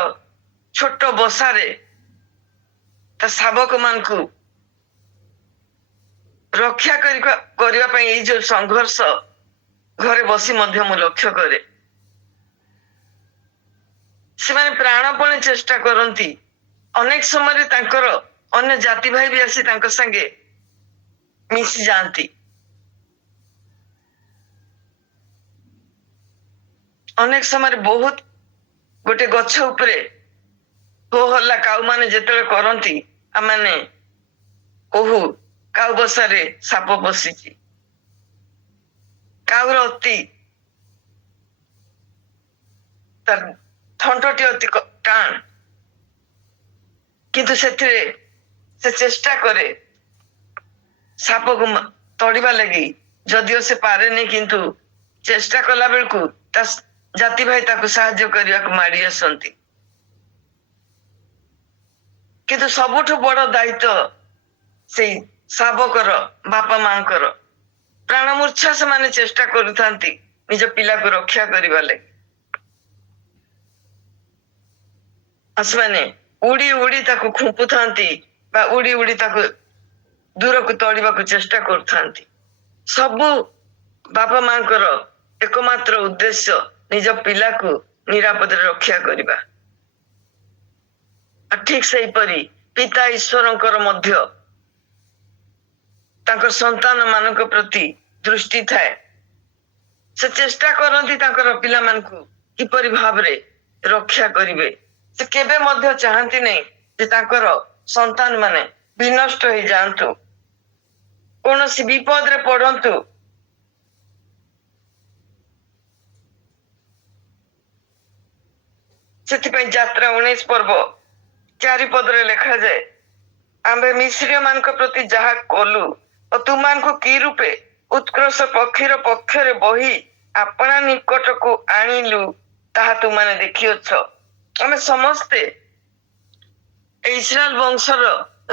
ଛୋଟ ବସାରେ ତା ଶାବକ ମାନଙ୍କୁ ରକ୍ଷା କରିବା ପାଇଁ ଏଇ ଯୋଉ ସଂଘର୍ଷ ଘରେ ବସି ମଧ୍ୟ ମୁଁ ଲକ୍ଷ୍ୟ କରେ। ସେମାନେ ପ୍ରାଣପଣେ ଚେଷ୍ଟା କରନ୍ତି। ଅନେକ ସମୟରେ ତାଙ୍କର ଅନ୍ୟ ଜାତି ଭାଇ ବି ଆସି ତାଙ୍କ ସାଙ୍ଗେ ମିଶି ଯାଆନ୍ତି। ଅନେକ ସମୟରେ ବହୁତ ଗୋଟେ ଗଛ ଉପରେ ହୋ ହଲ୍ଲା କାଉ ମାନେ ଯେତେବେଳେ କରନ୍ତି, ଆମମାନେ କହୁ କାଉ ବସାରେ ସାପ ବସିଛି। କାଉର ଅତି ତାର ଥଣ୍ଟଟି ଅତି ଟାଣ, କିନ୍ତୁ ସେଥିରେ ସେ ଚେଷ୍ଟା କରେ ସାପକୁ ତଡିବା ଲାଗି। ଯଦିଓ ସେ ପାରେନି, କିନ୍ତୁ ଚେଷ୍ଟା କଲା ବେଳକୁ ତା ଜାତି ଭାଇ ତାକୁ ସାହାଯ୍ୟ କରିବାକୁ ମାଡି ଆସନ୍ତି। କିନ୍ତୁ ସବୁଠୁ ବଡ ଦାୟିତ୍ୱ ସେଇ ଶାବକର ବାପା ମାଙ୍କର। ପ୍ରାଣ ମୂର୍ଚ୍ଛା ସେମାନେ ଚେଷ୍ଟା କରୁଥାନ୍ତି ନିଜ ପିଲାକୁ ରକ୍ଷା କରିବା ଲାଗି। ସେମାନେ ଉଡି ଉଡି ତାକୁ ଖୁମ୍ପୁଥାନ୍ତି ବା ଉଡି ଉଡି ତାକୁ ଦୂରକୁ ତଡିବାକୁ ଚେଷ୍ଟା କରୁଥାନ୍ତି। ସବୁ ବାପା ମାଙ୍କର ଏକମାତ୍ର ଉଦ୍ଦେଶ୍ୟ ନିଜ ପିଲାକୁ ନିରାପଦରେ ରକ୍ଷା କରିବା। ଠିକ ସେହିପରି ପିତା ଈଶ୍ୱରଙ୍କର ମଧ୍ୟ ତାଙ୍କ ସନ୍ତାନ ମାନଙ୍କ ପ୍ରତି ଦୃଷ୍ଟି ଥାଏ। ସେ ଚେଷ୍ଟା କରନ୍ତି ତାଙ୍କର ପିଲାମାନଙ୍କୁ କିପରି ଭାବରେ ରକ୍ଷା କରିବେ। ସେ କେବେ ମଧ୍ୟ ଚାହାନ୍ତି ନାହିଁ ଯେ ତାଙ୍କର ସନ୍ତାନ ମାନେ ବିନଷ୍ଟ ହେଇଯାଆନ୍ତୁ, କୌଣସି ବିପଦରେ ପଡନ୍ତୁ। ସେଥିପାଇଁ ଯାତ୍ରା 19 ପର୍ବ 4 ପଦରେ ଲେଖାଯାଏ, ଆମ୍ଭେ ମିଶ୍ରୀୟ ମାନଙ୍କ ପ୍ରତି ଯାହା କଲୁ ଓ ତୁମାନଙ୍କୁ କି ରୂପେ ଉତ୍କର୍ଷ ପକ୍ଷୀର ପକ୍ଷରେ ବହି ଆପଣା ନିକଟକୁ ଆଣିଲୁ, ତାହା ତୁମାନେ ଦେଖିଅଛ। ଆମେ ସମସ୍ତେ ଇସ୍ରାଏଲ ବଂଶର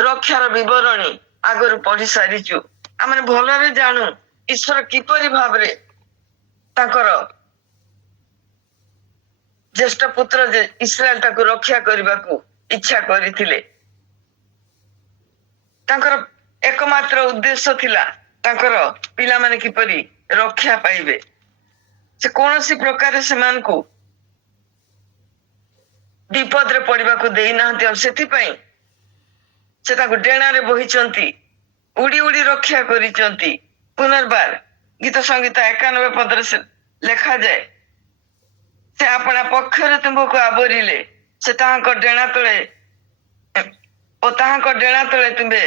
ରକ୍ଷାର ବିବରଣୀ ଆଗରୁ ପଢି ସାରିଛୁ। ଆମେ ଭଲରେ ଜାଣୁ ଈଶ୍ୱର କିପରି ଭାବରେ ତାଙ୍କର ଜ୍ୟେଷ୍ଠ ପୁତ୍ର ଯେ ଇସ୍ରାଏଲ ତାକୁ ରକ୍ଷା କରିବାକୁ ଇଚ୍ଛା କରିଥିଲେ। ତାଙ୍କର ଏକମାତ୍ର ଉଦ୍ଦେଶ୍ୟ ଥିଲା ତାଙ୍କର ପିଲାମାନେ କିପରି ରକ୍ଷା ପାଇବେ। ସେ କୌଣସି ପ୍ରକାରେ ସେମାନଙ୍କୁ ବିପଦରେ ପଡିବାକୁ ଦେଇନାହାନ୍ତି। ଆଉ ସେଥିପାଇଁ ସେ ତାଙ୍କୁ ଡେଣାରେ ବୋହିଛନ୍ତି, ଉଡି ଉଡି ରକ୍ଷା କରିଛନ୍ତି। ପୁନର୍ବାର ଗୀତ ସଂଗୀତ 91 ପଦରେ ଲେଖାଯାଏ, ସେ ଆପଣା ପକ୍ଷରେ ତୁମକୁ ଆବରିଲେ, ସେ ତାହାଙ୍କ ଡେଣା ତଳେ ଓ ତାହାଙ୍କ ଡେଣା ତଳେ ତୁମେ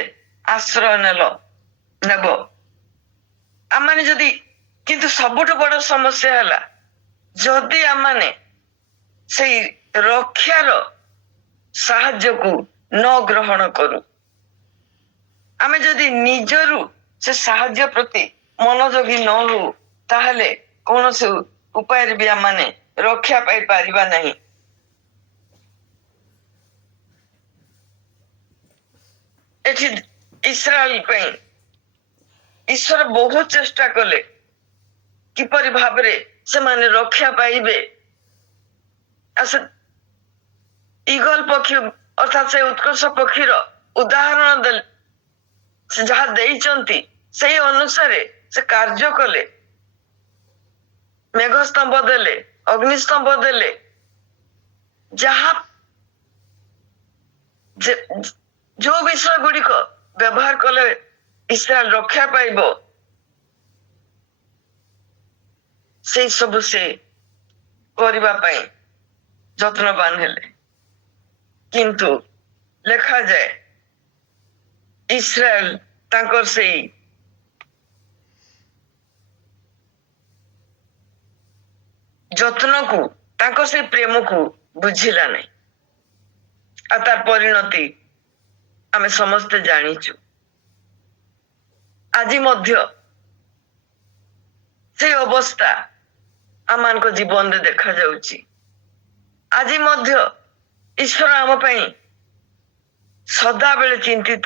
ଆଶ୍ରୟ ନେବ। ଆମମାନେ ଯଦି, କିନ୍ତୁ ସବୁଠୁ ବଡ ସମସ୍ୟା ହେଲା ଯଦି ଆମମାନେ ସେଇ ରକ୍ଷାର ସାହାଯ୍ୟକୁ ନ ଗ୍ରହଣ କରୁ, ଆମେ ଯଦି ନିଜରୁ ସେ ସାହାଯ୍ୟ ପ୍ରତି ମନୋଯୋଗୀ ନ ହଉ, ତାହେଲେ କୌଣସି ଉପାୟରେ ବି ଆମମାନେ ରକ୍ଷା ପାଇପାରିବା ନାହିଁ। ଏଠି ଇସ୍ରାଏଲ ପାଇଁ ଈଶ୍ୱର ବହୁତ ଚେଷ୍ଟା କଲେ କିପରି ଭାବରେ ସେମାନେ ରକ୍ଷା ପାଇବେ। ସେ ଇଗଲ ପକ୍ଷୀ ଅର୍ଥାତ୍ ସେ ଉତ୍କର୍ଷ ପକ୍ଷୀର ଉଦାହରଣ ଦେଲେ, ସେ ଯାହା ଦେଇଛନ୍ତି ସେଇ ଅନୁସାରେ ସେ କାର୍ଯ୍ୟ କଲେ। ମେଘସ୍ତମ୍ଭ ଦେଲେ, ଅଗ୍ନିସ୍ତମ୍ଭ ଦେଲେ, ଯାହା ଯୋଉ ବିଷୟ ଗୁଡିକ ବ୍ୟବହାର କଲେ ଇସ୍ରାଏଲ ରକ୍ଷା ପାଇବ, ସେଇ ସବୁ ସେ କରିବା ପାଇଁ ଯତ୍ନବାନ ହେଲେ। କିନ୍ତୁ ଲେଖାଯାଏ ଇସ୍ରାଏଲ ତାଙ୍କର ସେଇ ଯତ୍ନକୁ, ତାଙ୍କର ସେଇ ପ୍ରେମକୁ ବୁଝିଲା ନାହିଁ। ଆଉ ତାର ପରିଣତି ଆମେ ସମସ୍ତେ ଜାଣିଛୁ। ଆଜି ମଧ୍ୟ ସେଇ ଅବସ୍ଥା ଆମମାନଙ୍କ ଜୀବନରେ ଦେଖାଯାଉଛି। ଆଜି ମଧ୍ୟ ଈଶ୍ୱର ଆମ ପାଇଁ ସଦାବେଳେ ଚିନ୍ତିତ,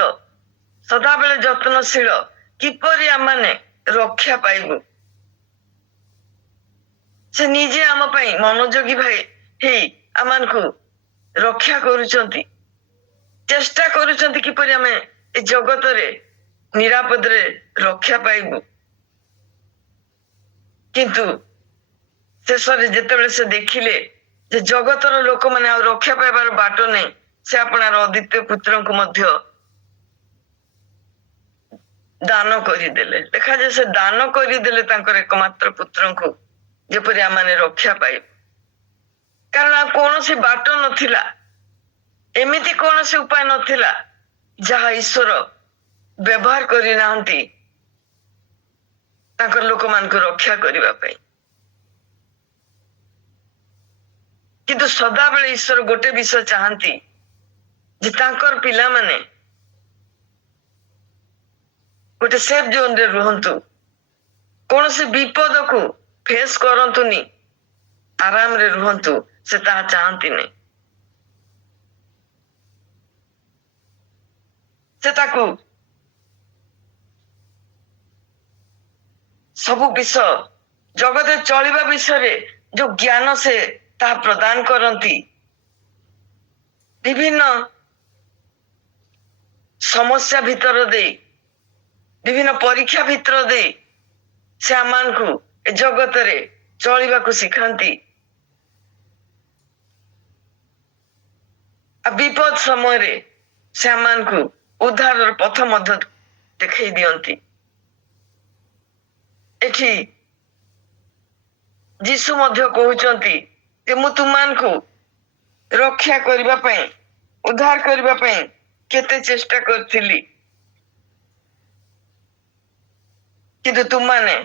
ସଦାବେଳେ ଯତ୍ନଶୀଳ, କିପରି ଆମମାନେ ରକ୍ଷା ପାଇବୁ। ସେ ନିଜେ ଆମ ପାଇଁ ମନୋଯୋଗୀ ହେଇ ଆମମାନଙ୍କୁ ରକ୍ଷା କରୁଛନ୍ତି, ଚେଷ୍ଟା କରୁଛନ୍ତି କିପରି ଆମେ ଏ ଜଗତରେ ନିରାପଦରେ ରକ୍ଷା ପାଇବୁ। କିନ୍ତୁ ଶେଷରେ ଯେତେବେଳେ ସେ ଦେଖିଲେ ଯେ ଜଗତର ଲୋକମାନେ ଆଉ ରକ୍ଷା ପାଇବାର ବାଟ ନାହିଁ, ସେ ଆପଣାର ଅଦ୍ୱିତୀୟ ପୁତ୍ରଙ୍କୁ ମଧ୍ୟ ଦାନ କରିଦେଲେ। ଦେଖାଯାଏ ସେ ଦାନ କରିଦେଲେ ତାଙ୍କର ଏକମାତ୍ର ପୁତ୍ରଙ୍କୁ, ଯେପରି ଆମମାନେ ରକ୍ଷା ପାଇବୁ। କାରଣ ଆଉ କୌଣସି ବାଟ ନଥିଲା, ଏମିତି କୌଣସି ଉପାୟ ନଥିଲା ଯାହା ଈଶ୍ୱର ବ୍ୟବହାର କରିନାହାନ୍ତି ତାଙ୍କର ଲୋକମାନଙ୍କୁ ରକ୍ଷା କରିବା ପାଇଁ। କିନ୍ତୁ ସଦାବେଳେ ଈଶ୍ୱର ଗୋଟେ ବିଷୟ ଚାହାନ୍ତି ଯେ ତାଙ୍କର ପିଲାମାନେ ଗୋଟେ ସେଫ୍ ଜୋନରେ ରୁହନ୍ତୁ, କୌଣସି ବିପଦକୁ ଫେସ୍ କରନ୍ତୁନି, ଆରାମରେ ରୁହନ୍ତୁ। ସେ ତାହା ଚାହାନ୍ତିନି। ସେ ତାକୁ ସବୁ ବିଷୟ, ଜଗତରେ ଚଳିବା ବିଷୟରେ ଯୋଉ ଜ୍ଞାନ ସେ ତାହା ପ୍ରଦାନ କରନ୍ତି, ବିଭିନ୍ନ ସମସ୍ୟା ଭିତର ଦେଇ, ବିଭିନ୍ନ ପରୀକ୍ଷା ଭିତର ଦେଇ ସେ ଆମମାନଙ୍କୁ ଏ ଜଗତରେ ଚଳିବାକୁ ଶିଖାନ୍ତି। ଆଉ ବିପଦ ସମୟରେ ସେ ଆମମାନଙ୍କୁ ଉଦ୍ଧାରର ପଥ ମଧ୍ୟ ଦେଖେଇ ଦିଅନ୍ତି। ଏଠି ଯୀଶୁ ମଧ୍ୟ କହୁଛନ୍ତି ଯେ ମୁଁ ତୁମମାନଙ୍କୁ ରକ୍ଷା କରିବା ପାଇଁ, ଉଦ୍ଧାର କରିବା ପାଇଁ କେତେ ଚେଷ୍ଟା କରିଥିଲି, କିନ୍ତୁ ତୁମମାନେ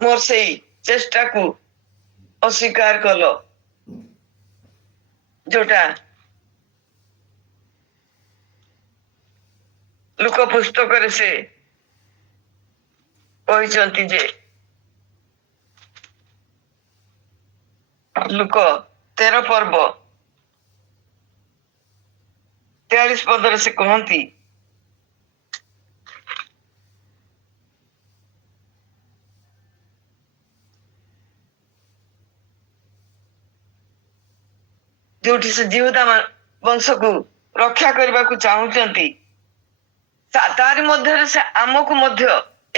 ମୋର ସେଇ ଚେଷ୍ଟାକୁ ଅସ୍ୱୀକାର କଲ। ଯୋଉଟା ଲୁକ ପୁସ୍ତକରେ ସେ କହିଛନ୍ତି ଯେ, ଲୁକ 13 ପର୍ବ 43 ପଦରେ ସେ କହନ୍ତି, ଯୋଉଠି ସେ ଜିହୁଦା ବଂଶକୁ ରକ୍ଷା କରିବାକୁ ଚାହୁଁଛନ୍ତି, ତାରି ମଧ୍ୟରେ ସେ ଆମକୁ ମଧ୍ୟ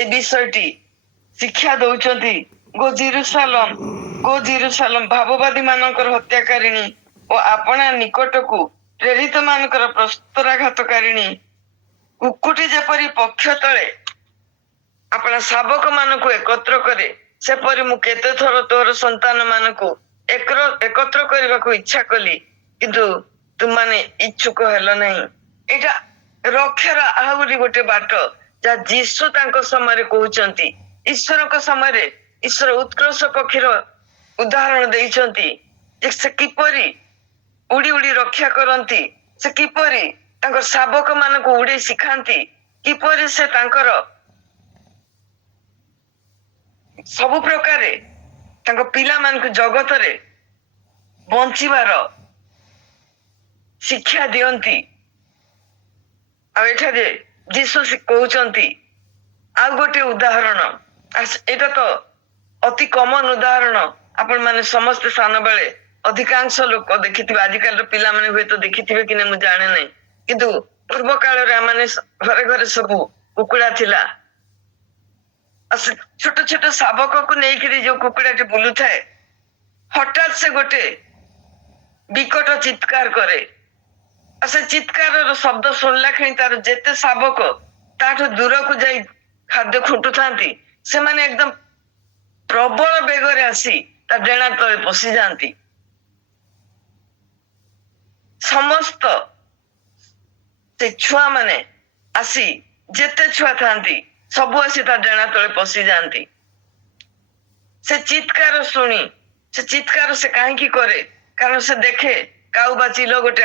ଏ ବିଷୟଟି ଶିକ୍ଷା ଦଉଛନ୍ତି। ଗୋ ଜିରୁସାଲମ ଭାବବାଦୀ ମାନଙ୍କର ହତ୍ୟାକାରିଣୀ ଓ ଆପଣା ନିକଟକୁ ପ୍ରେରିତ ମାନଙ୍କର ପ୍ରସ୍ତରାଘାତକାରିଣୀ, କୁକୁଟି ଯେପରି ପକ୍ଷ ତଳେ ଆପଣା ଶାବକ ମାନଙ୍କୁ ଏକତ୍ର କରେ, ସେପରି ମୁଁ କେତେ ଥର ତୋର ସନ୍ତାନ ମାନଙ୍କୁ ଏକତ୍ର କରିବାକୁ ଇଚ୍ଛା କଲି, କିନ୍ତୁ ତୁମମାନେ ଇଚ୍ଛୁକ ହେଲ ନାହିଁ। ଏଇଟା ରକ୍ଷାର ଆହୁରି ଗୋଟେ ବାଟ ଯାହା ଯୀଶୁ ତାଙ୍କ ସମୟରେ କହୁଛନ୍ତି। ଈଶ୍ୱରଙ୍କ ସମୟରେ ଈଶ୍ୱର ଉତ୍କର୍ଷ ପକ୍ଷୀର ଉଦାହରଣ ଦେଇଛନ୍ତି ଯେ ସେ କିପରି ଉଡି ଉଡି ରକ୍ଷା କରନ୍ତି, ସେ କିପରି ତାଙ୍କର ଶାବକ ମାନଙ୍କୁ ଉଡେଇ ଶିଖାନ୍ତି, କିପରି ସେ ତାଙ୍କର ସବୁ ପ୍ରକାରେ ତାଙ୍କ ପିଲାମାନଙ୍କୁ ଜଗତରେ ବଞ୍ଚିବାର ଶିକ୍ଷା ଦିଅନ୍ତି। ଆଉ ଏଠାରେ ଯୀଶୁ କହୁଛନ୍ତି ଆଉ ଗୋଟେ ଉଦାହରଣ, ଏଇଟା ତ ଅତି କମନ ଉଦାହରଣ, आपण ମାନେ ସମସ୍ତେ ସାନ ବେଳେ ଅଧିକାଂଶ ଲୋକ ଦେଖିଥିବେ, ଆଜିକାଲିର ପିଲାମାନେ ହୁଏତ ଦେଖିଥିବେ କି ନାହିଁ ମୁଁ ଜାଣେ ନାହିଁ, କିନ୍ତୁ ପୂର୍ବ କାଳରେ ଆମମାନେ ଘରେ ଘରେ ସବୁ କୁକୁଡ଼ା ଥିଲା। ଆଉ ସେ ଛୋଟ ଛୋଟ ଶାବକକୁ ନେଇକିରି ଯୋଉ କୁକୁଡ଼ାଟି ବୁଲୁଥାଏ, ହଠାତ୍ ସେ ଗୋଟେ ବିକଟ ଚିତ୍କାର କରେ। ଆଉ ସେ ଚିତ୍କାରର ଶବ୍ଦ ଶୁଣିଲା କ୍ଷଣି ତାର ଯେତେ ଶାବକ ତାଠୁ ଦୂରକୁ ଯାଇ ଖାଦ୍ୟ ଖୁଣ୍ଟୁଥାନ୍ତି, ସେମାନେ ଏକଦମ ପ୍ରବଳ ବେଗରେ ଆସି ତା ଡେଣା ତଳେ ପଶିଯାଆନ୍ତି। ସମସ୍ତ ସେ ଛୁଆ ମାନେ ଆସି, ଯେତେ ଛୁଆ ଥାନ୍ତି ସବୁ ଆସି ତା ଡେଣା ତଳେ ପଶିଯାଆନ୍ତି। ସେ ଚିତ୍କାର ଶୁଣି, ସେ ଚିତ୍କାର ସେ କାହିଁକି କରେ? କାରଣ ସେ ଦେଖେ କାଉ ବା ଚିଲ ଗୋଟେ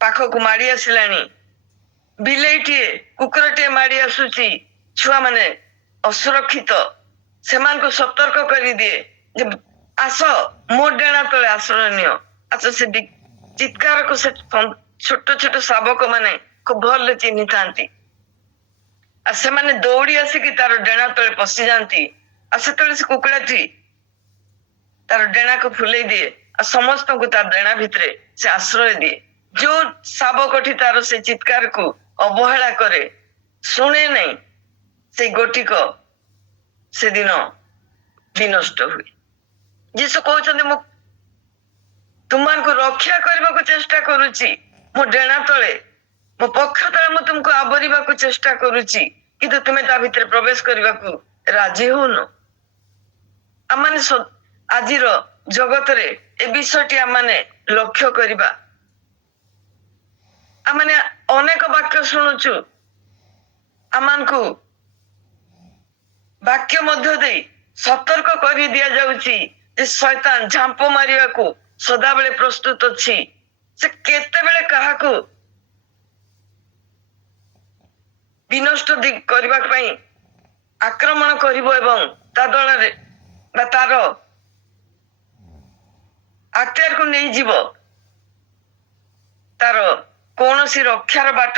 ପାଖକୁ ମାଡି ଆସିଲାଣି, ବିଲେଇଟିଏ କୁକୁରଟିଏ ମାଡି ଆସୁଛି, ଛୁଆ ମାନେ ଅସୁରକ୍ଷିତ, ସେମାନଙ୍କୁ ସତର୍କ କରିଦିଏ ଯେ ଆସ ମୋ ଡେଣା ତଳେ ଆଶ୍ରୟ ନିଅ। ଆସ ସେ ଚିତ୍କାରକୁ ସେ ଛୋଟ ଛୋଟ ଶାବକ ମାନେ ଖୁବ ଭଲରେ ଚିହ୍ନିଥାନ୍ତି। ଆଉ ସେମାନେ ଦୌଡ଼ି ଆସିକି ତାର ଡେଣା ତଳେ ପଶିଯାଆନ୍ତି। ଆଉ ସେତେବେଳେ ସେ କୁକୁଡ଼ାଟି ତାର ଡେଣାକୁ ଫୁଲେଇ ଦିଏ ଆଉ ସମସ୍ତଙ୍କୁ ତା ଡେଣା ଭିତରେ ସେ ଆଶ୍ରୟ ଦିଏ। ଯୋଉ ଶାବକଟି ତାର ସେ ଚିତ୍କାରକୁ ଅବହେଳା କରେ, ଶୁଣେ ନାହିଁ, ସେ ଗୋଟିକ ସେଦିନ ବିନଷ୍ଟ ହୁଏ। ଯୀଶୁ କହୁଛନ୍ତି ମୁଁ ତୁମମାନଙ୍କୁ ରକ୍ଷା କରିବାକୁ ଚେଷ୍ଟା କରୁଛି, ମୋ ଡେଣା ତଳେ, ମୋ ପକ୍ଷ ତଳେ ମୁଁ ତୁମକୁ ଆବରିବାକୁ ଚେଷ୍ଟା କରୁଛି, କିନ୍ତୁ ତୁମେ ତା ଭିତରେ ପ୍ରବେଶ କରିବାକୁ ରାଜି ହଉନ। ଆମମାନେ ଆଜିର ଜଗତରେ ଏ ବିଷୟଟି ଆମମାନେ ଲକ୍ଷ୍ୟ କରିବା। ଆମମାନେ ଅନେକ ବାକ୍ୟ ଶୁଣୁଛୁ, ଆମମାନଙ୍କୁ ବାକ୍ୟ ମଧ୍ୟ ଦେଇ ସତର୍କ କରି ଦିଆଯାଉଛି ଯେ ଶୈତାନ ଝାମ୍ପ ମାରିବାକୁ ସଦାବେଳେ ପ୍ରସ୍ତୁତ ଅଛି। ସେ କେତେବେଳେ କାହାକୁ ବିନଷ୍ଟ କରିବା ପାଇଁ ଆକ୍ରମଣ କରିବ ଏବଂ ତା ଦଳରେ ବା ତାର ଆକ୍ଟରକୁ ନେଇଯିବ, ତାର କୌଣସି ରକ୍ଷାର ବାଟ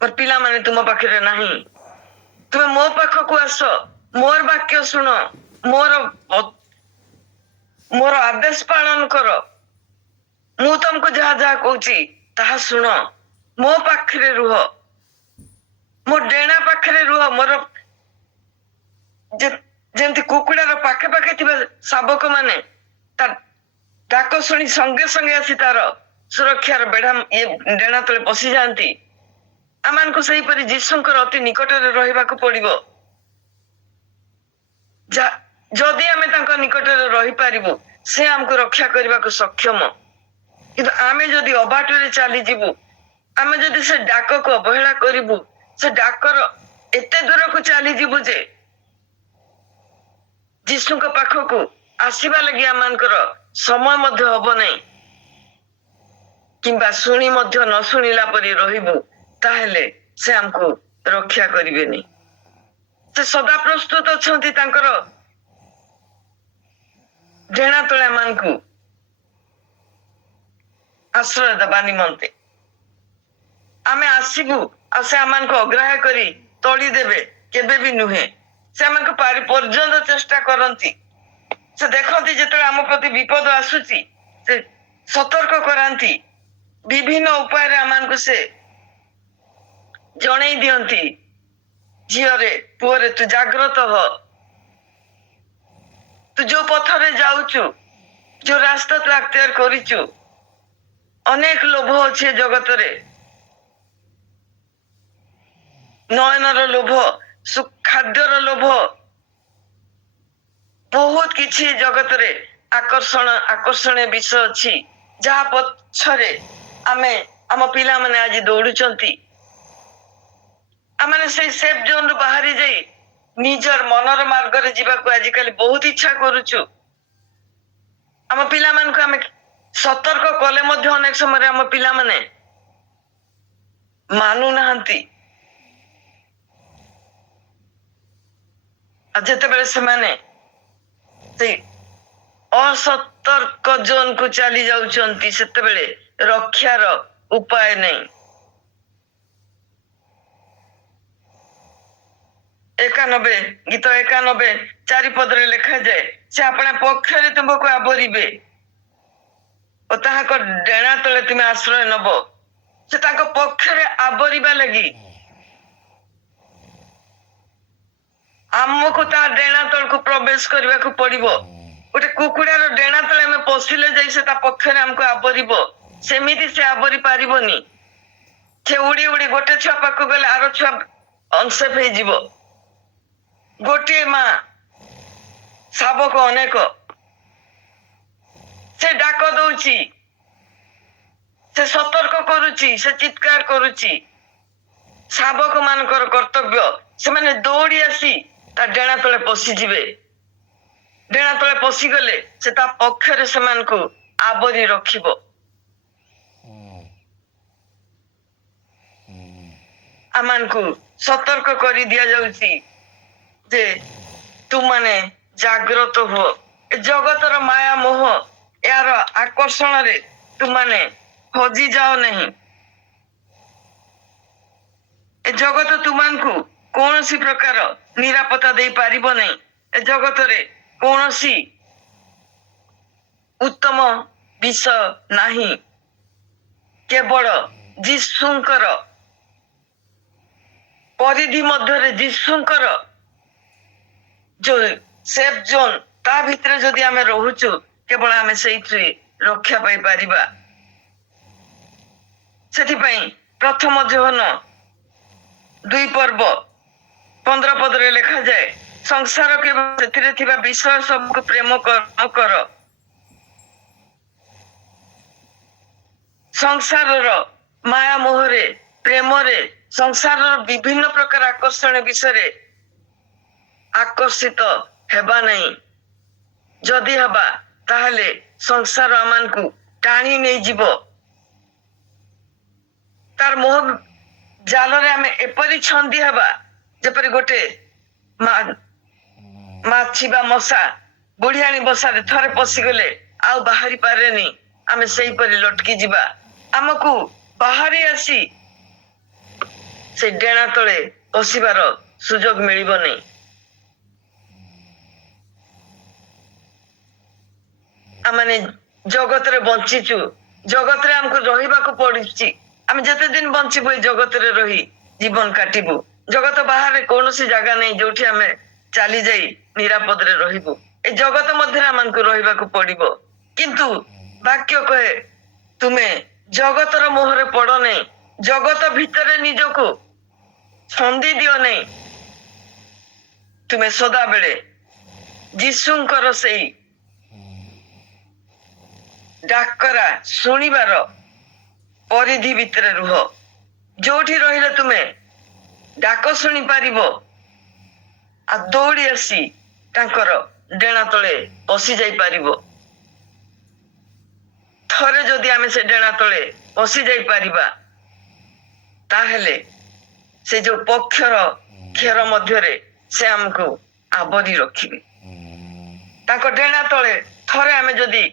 ମୋର ପିଲାମାନେ ତୁମ ପାଖରେ ନାହିଁ। ତୁମେ ମୋ ପାଖକୁ ଆସ, ମୋର ବାକ୍ୟ ଶୁଣ, ମୋର ଆଦେଶ ପାଳନ କର, ମୁଁ ତମକୁ ଯାହା ଯାହା କହୁଛି ତାହା ଶୁଣ, ମୋ ପାଖରେ ରୁହ, ମୋ ଡେଣା ପାଖରେ ରୁହ। ମୋର ଯେମିତି କୁକୁଡ଼ାର ପାଖେ ପାଖେ ଥିବା ଶାବକ ମାନେ ତା ଡାକ ଶୁଣି ସଙ୍ଗେ ସଙ୍ଗେ ଆସି ତାର ସୁରକ୍ଷାର ଡେଣା ତଳେ ପଶିଯାଆନ୍ତି, ଆମମାନଙ୍କୁ ସେହିପରି ଯୀଶୁଙ୍କର ଅତି ନିକଟରେ ରହିବାକୁ ପଡିବ। ଯଦି ଆମେ ତାଙ୍କ ନିକଟରେ ରହିପାରିବୁ, ସେ ଆମକୁ ରକ୍ଷା କରିବାକୁ ସକ୍ଷମ। କିନ୍ତୁ ଆମେ ଯଦି ଅବାଟରେ ଚାଲିଯିବୁ, ଆମେ ଯଦି ସେ ଡାକକୁ ଅବହେଳା କରିବୁ, ସେ ଡାକର ଏତେ ଦୂରକୁ ଚାଲିଯିବୁ ଯେ ଯୀଶୁଙ୍କ ପାଖକୁ ଆସିବା ଲାଗି ଆମମାନଙ୍କର ସମୟ ମଧ୍ୟ ହବ ନାହିଁ, କିମ୍ବା ଶୁଣି ମଧ୍ୟ ନ ଶୁଣିଲା ପରି ରହିବୁ, ତାହେଲେ ସେ ଆମକୁ ରକ୍ଷା କରିବେନି। ସେ ସଦା ପ୍ରସ୍ତୁତ ଅଛନ୍ତି ତାଙ୍କର ଡେଣା ତଳେ ଆମମାନଙ୍କୁ ଆଶ୍ରୟ ଦେବା ନିମନ୍ତେ। ଆମେ ଆସିବୁ ଆଉ ସେ ଆମମାନଙ୍କୁ ଅଗ୍ରାହ୍ୟ କରି ତଳି ଦେବେ, କେବେ ବି ନୁହେଁ। ସେ ଆମକୁ ପର୍ଯ୍ୟନ୍ତ ଚେଷ୍ଟା କରନ୍ତି। ସେ ଦେଖନ୍ତି ଯେତେବେଳେ ଆମ ପ୍ରତି ବିପଦ ଆସୁଛି, ସେ ସତର୍କ କରାନ୍ତି, ବିଭିନ୍ନ ଉପାୟରେ ଆମମାନଙ୍କୁ ସେ ଜଣେଇ ଦିଅନ୍ତି, ଝିଅରେ ପୁଅରେ ତୁ ଜାଗ୍ରତ ହ, ତୁ ଯୋଉ ପଥରେ ଯାଉଛୁ, ଯୋଉ ରାସ୍ତା ତୁ ଆକ୍ତିଆର କରିଛୁ, ଅନେକ ଲୋଭ ଅଛି ଏ ଜଗତରେ, ନୟନର ଲୋଭ, ଖାଦ୍ୟର ଲୋଭ, ବହୁତ କିଛି ଜଗତରେ ଆକର୍ଷଣୀୟ ବିଷୟ ଅଛି, ଯାହା ପଛରେ ଆମ ପିଲାମାନେ ଆଜି ଦୌଡୁଛନ୍ତି। ଆମେ ସେଇ ସେଫ ଜୋନରୁ ବାହାରି ଯାଇ ନିଜର ମନର ମାର୍ଗରେ ଯିବାକୁ ଆଜିକାଲି ବହୁତ ଇଚ୍ଛା କରୁଛୁ। ଆମ ପିଲାମାନଙ୍କୁ ଆମେ ସତର୍କ କଲେ ମଧ୍ୟ ଅନେକ ସମୟରେ ଆମ ପିଲାମାନେ ମାନୁନାହାନ୍ତି। ଆଉ ଯେତେବେଳେ ସେମାନେ ସେଇ ଅସତର୍କ ଜୋନକୁ ଚାଲି ଯାଉଛନ୍ତି, ସେତେବେଳେ ରକ୍ଷାର ଉପାୟ ନାହିଁ। 91 ଗୀତ 91 ଚାରିପଦରେ ଲେଖାଯାଏ, ସେ ଆପଣା ପକ୍ଷରେ ତୁମକୁ ଆବରିବେ ଓ ତାହାଙ୍କ ଡେଣା ତଳେ ତୁମେ ଆଶ୍ରୟ ନବ। ସେ ତାଙ୍କ ପକ୍ଷରେ ଆବରିବା ଲାଗି ଆମକୁ ତା ଡେଣା ତଳକୁ ପ୍ରବେଶ କରିବାକୁ ପଡିବ। ଗୋଟେ କୁକୁଡ଼ାର ଡେଣା ତଳେ ଆମେ ପଶିଲେ ଯାଇ ସେ ତା ପକ୍ଷରେ ଆମକୁ ଆବରିବ। ସେମିତି ସେ ଆବରି ପାରିବନି। ସେ ଉଡି ଉଡି ଗୋଟେ ଛୁଆ ପାଖକୁ ଗଲେ ଆର ଛୁଆ ଅନସେଫ ହେଇଯିବ। ଗୋଟିଏ ମା ଶାବକ ଅନେକ, ସେ ଡାକ ଦଉଛି, ସେ ସତର୍କ କରୁଛି, ସେ ଚିତ୍କାର କରୁଛି। ଶାବକ ମାନଙ୍କର କର୍ତ୍ତବ୍ୟ ସେମାନେ ଦୌଡ଼ି ଆସି ତା ଡେଣା ତଳେ ପଶିଯିବେ। ଡେଣା ତଳେ ପଶିଗଲେ ସେ ତା ପକ୍ଷରେ ସେମାନଙ୍କୁ ଆବରି ରଖିବ। ଆମମାନଙ୍କୁ ସତର୍କ କରି ଦିଆଯାଉଛି ଯେ ତୁମାନେ ଜାଗ୍ରତ ହୁଅ। ଏ ଜଗତର ମାୟା ମୋହ ଏହାର ଆକର୍ଷଣରେ ତୁମାନେ ହଜି ଯାଅ ନାହିଁ। ଏ ଜଗତ ତୁମାନଙ୍କୁ କୌଣସି ପ୍ରକାର ନିରାପତ୍ତା ଦେଇପାରିବ ନାହିଁ। ଏ ଜଗତରେ କୌଣସି ଉତ୍ତମ ବିଷୟ ନାହିଁ। କେବଳ ଯୀଶୁଙ୍କର ପରିଧି ମଧ୍ୟରେ ଯୀଶୁଙ୍କର ଯୋଉ ସେଫ୍ ଜୋନ୍ ତା ଭିତରେ ଯଦି ଆମେ ରହୁଛୁ, କେବଳ ଆମେ ସେଇଥିରେ ରକ୍ଷା ପାଇପାରିବା। ସେଥିପାଇଁ ପ୍ରଥମ ଯୋହନ 2:15 ଲେଖାଯାଏ, ସଂସାର କେବଳ ସେଥିରେ ଥିବା ବିଷୟ ସବୁକୁ ପ୍ରେମ କର। ସଂସାରର ମାୟା ମୋହରେ, ପ୍ରେମରେ, ସଂସାରର ବିଭିନ୍ନ ପ୍ରକାର ଆକର୍ଷଣ ବିଷୟରେ ଆକର୍ଷିତ ହେବା ନାହିଁ। ଯଦି ହେବା ତାହେଲେ ସଂସାର ଆମମାନଙ୍କୁ ଟାଣି ନେଇଯିବ। ତାର ମୋହ ଜାଲରେ ଆମେ ଏପରି ଛନ୍ଦି ହେବା ଯେପରି ଗୋଟେ ମାଛି ବା ମଶା ବୁଢିଆଣୀ ବସାରେ ଥରେ ପଶିଗଲେ ଆଉ ବାହାରି ପାରେନି। ଆମେ ସେଇପରି ଲଟକି ଯିବା। ଆମକୁ ବାହାରି ଆସି ସେ ଡେଣା ତଳେ ପଶିବାର ସୁଯୋଗ ମିଳିବ ନାହିଁ। ଆମେ ଜଗତରେ ବଞ୍ଚିଛୁ, ଜଗତରେ ଆମକୁ ରହିବାକୁ ପଡୁଛି। ଆମେ ଯେତେ ଦିନ ବଞ୍ଚିବୁ ଏ ଜଗତରେ ରହି ଜୀବନ କାଟିବୁ। ଜଗତ ବାହାରେ କୌଣସି ଜାଗା ନାହିଁ ଯୋଉଠି ଆମେ ଚାଲି ଯାଇ ନିରାପଦରେ ରହିବୁ। ଏ ଜଗତ ମଧ୍ୟରେ ଆମକୁ ରହିବାକୁ ପଡିବ। କିନ୍ତୁ ବାକ୍ୟ କହେ, ତୁମେ ଜଗତର ମୋହରେ ପଡ ନାହିଁ, ଜଗତ ଭିତରେ ନିଜକୁ ଛନ୍ଦି ଦିଅ ନାହିଁ। ତୁମେ ସଦାବେଳେ ଯୀଶୁଙ୍କର ସେଇ ଡାକରା ଶୁଣିବାର ପରିଧି ଭିତରେ ରୁହ। ଯୋଉଠି ରହିଲେ ତୁମେ ଡାକ ଶୁଣି ପାରିବ ଆଉ ଦୌଡ଼ି ଆସି ତାଙ୍କର ଡେଣା ତଳେ ପଶି ଯାଇ ପାରିବ। ଥରେ ଯଦି ଆମେ ସେ ଡେଣା ତଳେ ପଶି ଯାଇ ପାରିବା, ତାହେଲେ ସେ ଯୋଉ ପକ୍ଷର କ୍ଷେର ମଧ୍ୟରେ ସେ ଆମକୁ ଆବରି ରଖିବେ। ତାଙ୍କ ଡେଣା ତଳେ ଥରେ ଆମେ ଯଦି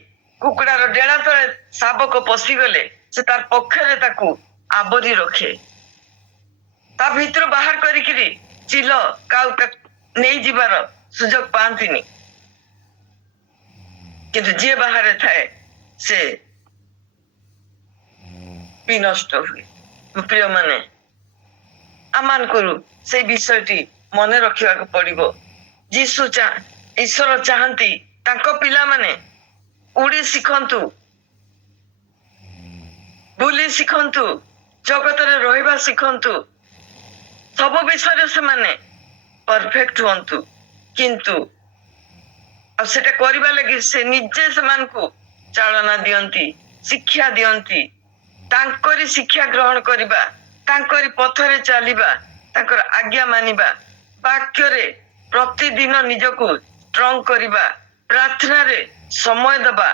କୁକୁଡ଼ାର ଡେଣା ତଳେ ଶାବକ ପଶିଗଲେ ସେ ତାର ପକ୍ଷରେ ତାକୁ ଆବରି ରଖେ। ତା ଭିତରୁ ବାହାର କରିକିରି ଚିଲ କାଉ ନେଇଯିବାର ସୁଯୋଗ ପାଆନ୍ତିନି। କିନ୍ତୁ ଯିଏ ବାହାରେ ଥାଏ ସେ ବିନଷ୍ଟ ହୁଏ। ପ୍ରିୟମାନେ, ଆମମାନଙ୍କୁ ସେଇ ବିଷୟଟି ମନେ ରଖିବାକୁ ପଡିବ। ଈଶ୍ୱର ଚାହାନ୍ତି ତାଙ୍କ ପିଲାମାନେ ଉଡି ଶିଖନ୍ତୁ, ବୁଲି ଶିଖନ୍ତୁ, ଜଗତରେ ରହିବା ଶିଖନ୍ତୁ, ସବୁ ବିଷୟରେ ସେମାନେ ପରଫେକ୍ଟ ହୁଅନ୍ତୁ। କିନ୍ତୁ ଆଉ ସେଟା କରିବା ଲାଗି ସେ ନିଜେ ସେମାନଙ୍କୁ ଚାଳନା ଦିଅନ୍ତି, ଶିକ୍ଷା ଦିଅନ୍ତି। ତାଙ୍କରି ଶିକ୍ଷା ଗ୍ରହଣ କରିବା, ତାଙ୍କରି ପଥରେ ଚାଲିବା, ତାଙ୍କର ଆଜ୍ଞା ମାନିବା, ବାକ୍ୟରେ ପ୍ରତିଦିନ ନିଜକୁ ଷ୍ଟ୍ରଙ୍ଗ କରିବା, ପ୍ରାର୍ଥନାରେ ସମୟ ଦେବା,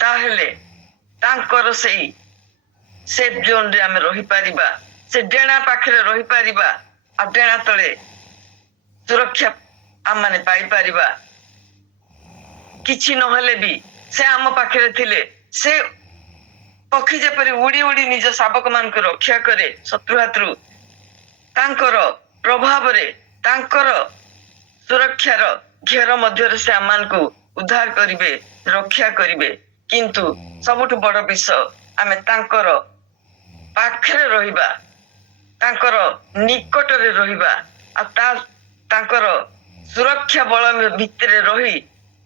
ତାହେଲେ ତାଙ୍କର ସେଇ ସେଫ୍ ଜୋନରେ ଆମେ ରହିପାରିବା। ସେ ଡେଣା ପାଖରେ ରହିପାରିବା ଆଉ ଡେଣା ତଳେ ସୁରକ୍ଷା ଆମମାନେ ପାଇପାରିବା। କିଛି ନହେଲେ ବି ସେ ଆମ ପାଖରେ ଥିଲେ, ସେ ପକ୍ଷୀ ଯେପରି ଉଡି ଉଡି ନିଜ ଶାବକ ମାନଙ୍କୁ ରକ୍ଷା କରେ ଶତ୍ରୁ ହାତରୁ, ତାଙ୍କର ପ୍ରଭାବରେ, ତାଙ୍କର ସୁରକ୍ଷାର घेर मध्य से आम को उद्धार करिवे रक्षा करिवे किंतु सबुठ बड़ विषय आमे तांकर पाखरे रहिबा तांकर निकटरे रहिबा आ तांकर सुरक्षा बल भितरे रही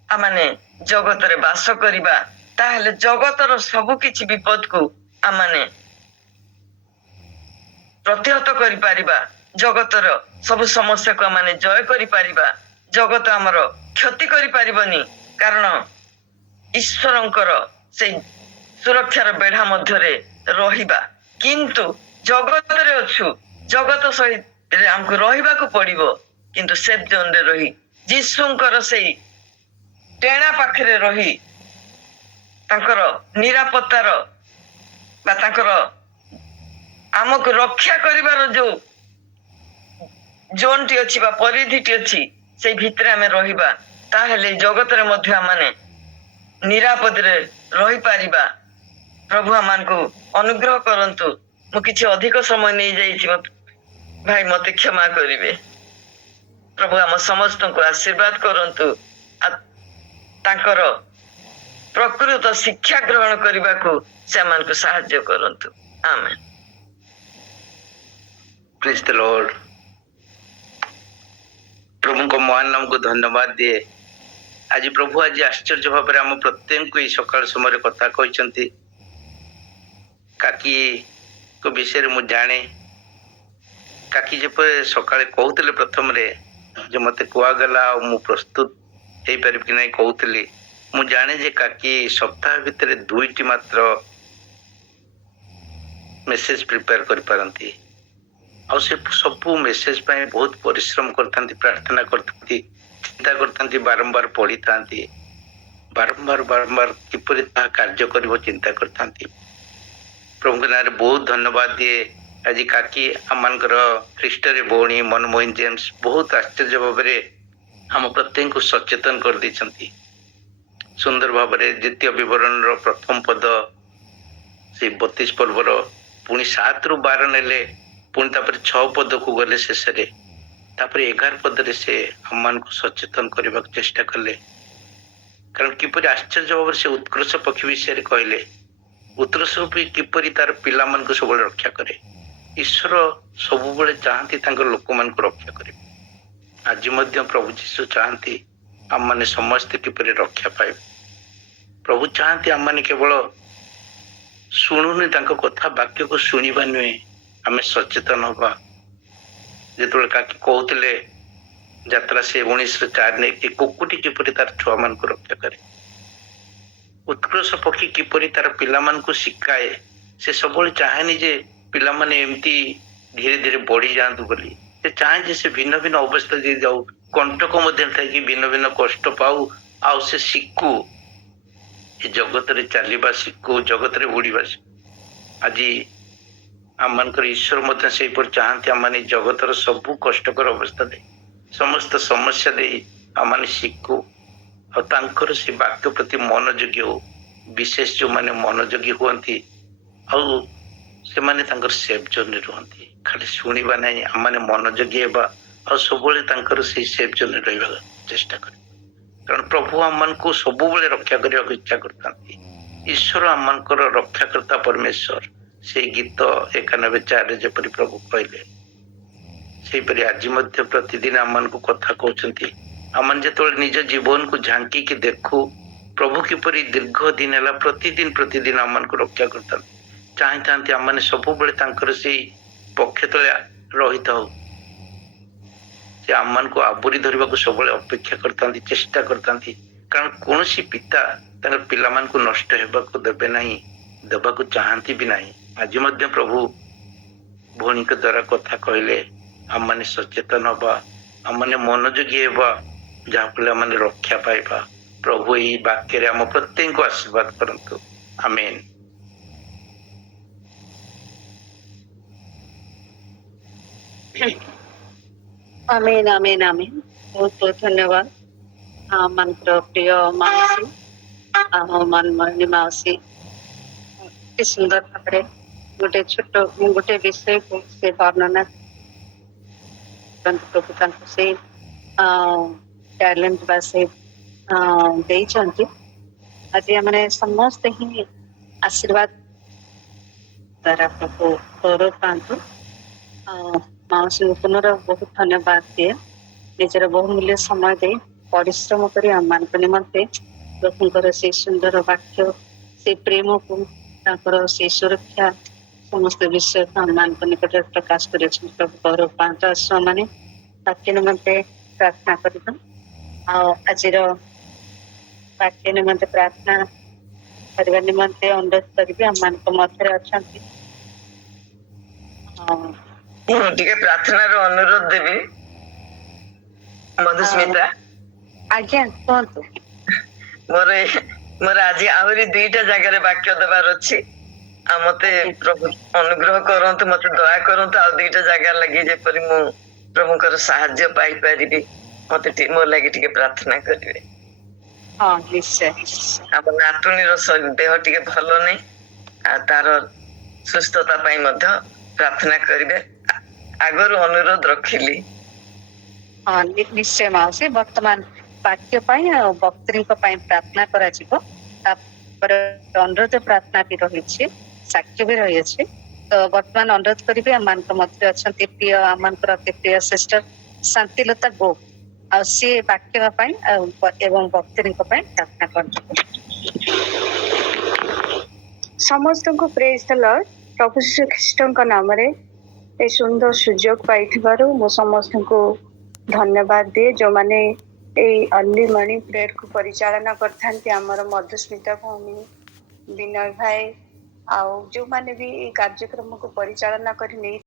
आमाने जगत रे बास करिबा ताहले जगतर सबु किछि विपद को आमाने प्रतिहत करि पारिबा जगतर सब समस्या को आमाने जय करि पारिबा जगत आमर क्षति करि पारिबनी कारण ईश्वरंकर से सुरक्षार बेढ़ा मध्यरे रहिबा किंतु जगत रे अछु जगत सहित हमको रहिबा को पड़िबो किंतु सेफ जोन रे रही जीशुंकर से टेणा पाखरे रही तांकर निरापत्तार बा तांकर आमको रक्षा करिवार जो जोन टी अछि बा परिधि टी अछि से भितरे आमे रहिबा ताहेले जगत रे मध्य माने निरापद रे रही पारिबा प्रभु आमान को अनुग्रह करंतु मु किछि अधिक समय नै जाईछि भाई मते क्षमा करिवे प्रभु आम समस्त को आशीर्वाद करंतु तांकर प्रकृत शिक्षा ग्रहण करबा को से आमान को सहायता करंतु आमेन प्रेज द लॉर्ड प्रभु को महान नाम को धन्यवाद दिए आज प्रभु आज आश्चर्य भाव में आम प्रत्येक को सकाल समय कथा कहते काकी को विषय मु जाने काकी जब सकाळे कहते प्रथम रे जो मत कहगला मु प्रस्तुत हो पारि कि नहीं कहती मु जाने जे काकी सप्ताह भितर दुईटी मात्र मेसेज प्रिपेयर कर पारती आ से सबू मेसेज पाए बहुत परिश्रम करथांती प्रार्थना करथांती चिंता करथांती बारंबार पढ़ी था बारंबार बारंबार किपरि ता कार्य करिवो चिंता करथांती प्रभु के नाम बहुत धन्यवाद दिए आज काकी आमर ख्रीष्टरे भौणी मनमोहन जेम्स बहुत आश्चर्य भाव आम प्रत्येक को सचेतन कर देछंती सुंदर भाव द्वितीय विवरण प्रथम पद से 32 पर्वर पुणी 7 ରୁ 12 नेले पुणी तापर 6 पद को गले शेष 11 पद से हम को सचेतन करने को चेष्टा कले कारण किपरि आश्चर्य भाव से उत्कृष्ट पक्षी विषय कहले उत्कृष्ट रूपी किपरि तार पिला मन को सब रक्षा करे ईश्वर सब चाहती लोक मान को रक्षा करे आज प्रभु जीशु चाहती आम मैंने समस्त किपरि रक्षा पाए प्रभु चाहती आम मैंने केवल शुणुनी कथा वाक्य को शुणा नुहे आम सचेतन हवा जो काकी कहते यात्रा से 19:4 ने कि कुकुटी किपरि तार छुआ मान को रक्षा करे उत्कृष्ट पक्षी किपरि तार पिला मान को शिखाए से सब चाहेनी जे पिला माने एमती धीरे धीरे बढ़ी जातु बोली से चाहे से भिन्न भिन्न अवस्था दे जाऊ कंटक मध्य थी भिन्न भिन्न कष्ट पाऊ आउ से शिखु जगत रे चलवा शिखु जगत रे उड़वा आज आम ईश्वर मध्य से चाहती आम जगतर सबू कष्टकर अवस्था दे समस्त समस्या दे आम शिखु और से वाक्य प्रति मनोयोगी हो विशेष जो माने मनोयोगी हुआ से माने सेफ जोन रुहती खाली शुणा ना आम मनोयोगी होगा और सब से सेफ जोन रहा चेष्टा कर कारण प्रभु आम को सब रक्षा करने को इच्छा करता ईश्वर आम रक्षाकर्ता परमेश्वर से गीत 91:4 जपरी प्रभु कहले सेपरी आज प्रतिदिन आम को कथा कहते आम जो निज जीवन को झांकी के देखू प्रभु किपरि दीर्घ दिन है प्रतिदिन प्रतिदिन आम को रक्षा करता चाहती आम सब से पक्ष तले रही था से आम को आबरी धरने को सब अपेक्षा करता चेष्टा करता कारण कौन पिता पिला मान को नष्ट होगा देवे ना देवा चाहती भी ना आज प्रभु भौणी के द्वारा कथा कहले आम मैंने सचेतन हवा आम मैंने मनोयोगी हवा जहाँफल आम रक्षा पाइबा प्रभु यही वाक्य आम प्रत्येक को आशीर्वाद करंतु आमेन। आमेन आमेन आमेन बहुत बहुत धन्यवाद मन प्रिय मासी मनमोहिनी मासी सुंदर भाव गोटे छोट गोटे विषय को से वर्णना प्रभु से ଟ୍ୟାଲେଣ୍ଟ ବା ସେ ଦେଇଛନ୍ତି। ଆଜି ଆମେ ସମସ୍ତେ ହିଁ ଆଶୀର୍ବାଦ ଦ୍ୱାରା ପ୍ରଭୁ ଗୌରବ ପାଆନ୍ତୁ। ମାଉସୀ ପୁନର ବହୁତ ଧନ୍ୟବାଦ ଦିଏ, ନିଜର ବହୁମୂଲ୍ୟ ସମୟ ଦେଇ ପରିଶ୍ରମ କରି ଆମମାନଙ୍କ ନିମନ୍ତେ ପ୍ରଭୁଙ୍କର ସେଇ ସୁନ୍ଦର ବାକ୍ୟ, ସେଇ ପ୍ରେମକୁ, ତାଙ୍କର ସେଇ ସୁରକ୍ଷା ସମସ୍ତ ବିଷୟକୁ ଆମମାନଙ୍କ ନିକଟରେ ପ୍ରକାଶ କରିଛନ୍ତି। ପ୍ରଭୁ ଗୌରବ ପାଆନ୍ତୁ। ଆସୁ ଆମମାନେ ବାକ୍ୟ ନିମନ୍ତେ ପ୍ରାର୍ଥନା କରିବା। ଆଉ ଆଜିର ବାକ୍ୟ ନିମନ୍ତେ ପ୍ରାର୍ଥନା କରିବା ନିମନ୍ତେ ଅନୁରୋଧ କରିବି ଆମମାନଙ୍କ ମଧ୍ୟରେ ଅଛନ୍ତି। ମୁଁ ଟିକେ ପ୍ରାର୍ଥନାର ଅନୁରୋଧ ଦେବି। ମଧୁସ୍ମିତା, ଆଜ୍ଞା କୁହନ୍ତୁ। ମୋର ଆଜି ଆହୁରି 2ଟା ଜାଗାରେ ବାକ୍ୟ ଦେବାର ଅଛି। ଆଉ ମତେ ପ୍ରଭୁ ଅନୁଗ୍ରହ କରନ୍ତୁ, ମତେ ଦୟା କରନ୍ତୁ। ଆଉ 2ଟା ଜାଗା ଲାଗି ଯେପରି ମୁଁ ପ୍ରଭୁଙ୍କର ସାହାଯ୍ୟ ପାଇପାରିବି, ମତେ ମୋ ଲାଗି ଟିକେ ପ୍ରାର୍ଥନା କରିବେ। ହଁ ନିଶ୍ଚୟ। ଆମ ନାତୁଣୀର ଦେହ ଟିକେ ଭଲ ନାହିଁ, ଆଉ ତାର ସୁସ୍ଥତା ପାଇଁ ମଧ୍ୟ ପ୍ରାର୍ଥନା କରିବେ। ଆଗରୁ ଅନୁରୋଧ ରଖିଲି। ହଁ ନିଶ୍ଚୟ ମାଉସୀ, ବର୍ତ୍ତମାନ ବାକ୍ୟ ପାଇଁ ଆଉ ବକ୍ତ୍ରୀଙ୍କ ପାଇଁ ପ୍ରାର୍ଥନା କରାଯିବ। ତାପରେ ଅନୁରୋଧ ପ୍ରାର୍ଥନା ବି ରହିଛି, ସାକ୍ଷ୍ୟ ବି ରହିଅଛି। ତ ବର୍ତ୍ତମାନ ଅନୁରୋଧ କରିବି, ଆମମାନଙ୍କ ମଧ୍ୟରେ ଅଛନ୍ତି ପ୍ରିୟ, ଆମମାନଙ୍କର ଅତି ପ୍ରିୟ ସିଷ୍ଟର ଶାନ୍ତିଲତା ଗୋ, ଆଉ ସିଏ ବାକ୍ୟ ପାଇଁ ଏବଂ ବକ୍ତ୍ରୀଙ୍କ ପାଇଁ ପ୍ରାର୍ଥନା କରନ୍ତୁ। ସମସ୍ତଙ୍କୁ ପ୍ରେଜ୍ ଦ ଲର୍ଡ। ପ୍ରଭୁ ଯୀଶୁ ଖ୍ରୀଷ୍ଟଙ୍କ ନାମରେ ଏ ସୁନ୍ଦର ସୁଯୋଗ ପାଇଥିବାରୁ ମୁଁ ସମସ୍ତଙ୍କୁ ଧନ୍ୟବାଦ ଦିଏ। ଯେଉଁମାନେ ଏଇ अर्ली मॉर्निंग ପ୍ରେୟର କୁ ପରିଚାଳନା କରିଥାନ୍ତି, ଆମର ମଧୁସ୍ମିତା ଭଉଣୀ, ବିନୟ ଭାଇ, ଆଉ ଯେଉଁମାନେ ବି ଏଇ କାର୍ଯ୍ୟକ୍ରମକୁ ପରିଚାଳନା କରି ନେଇ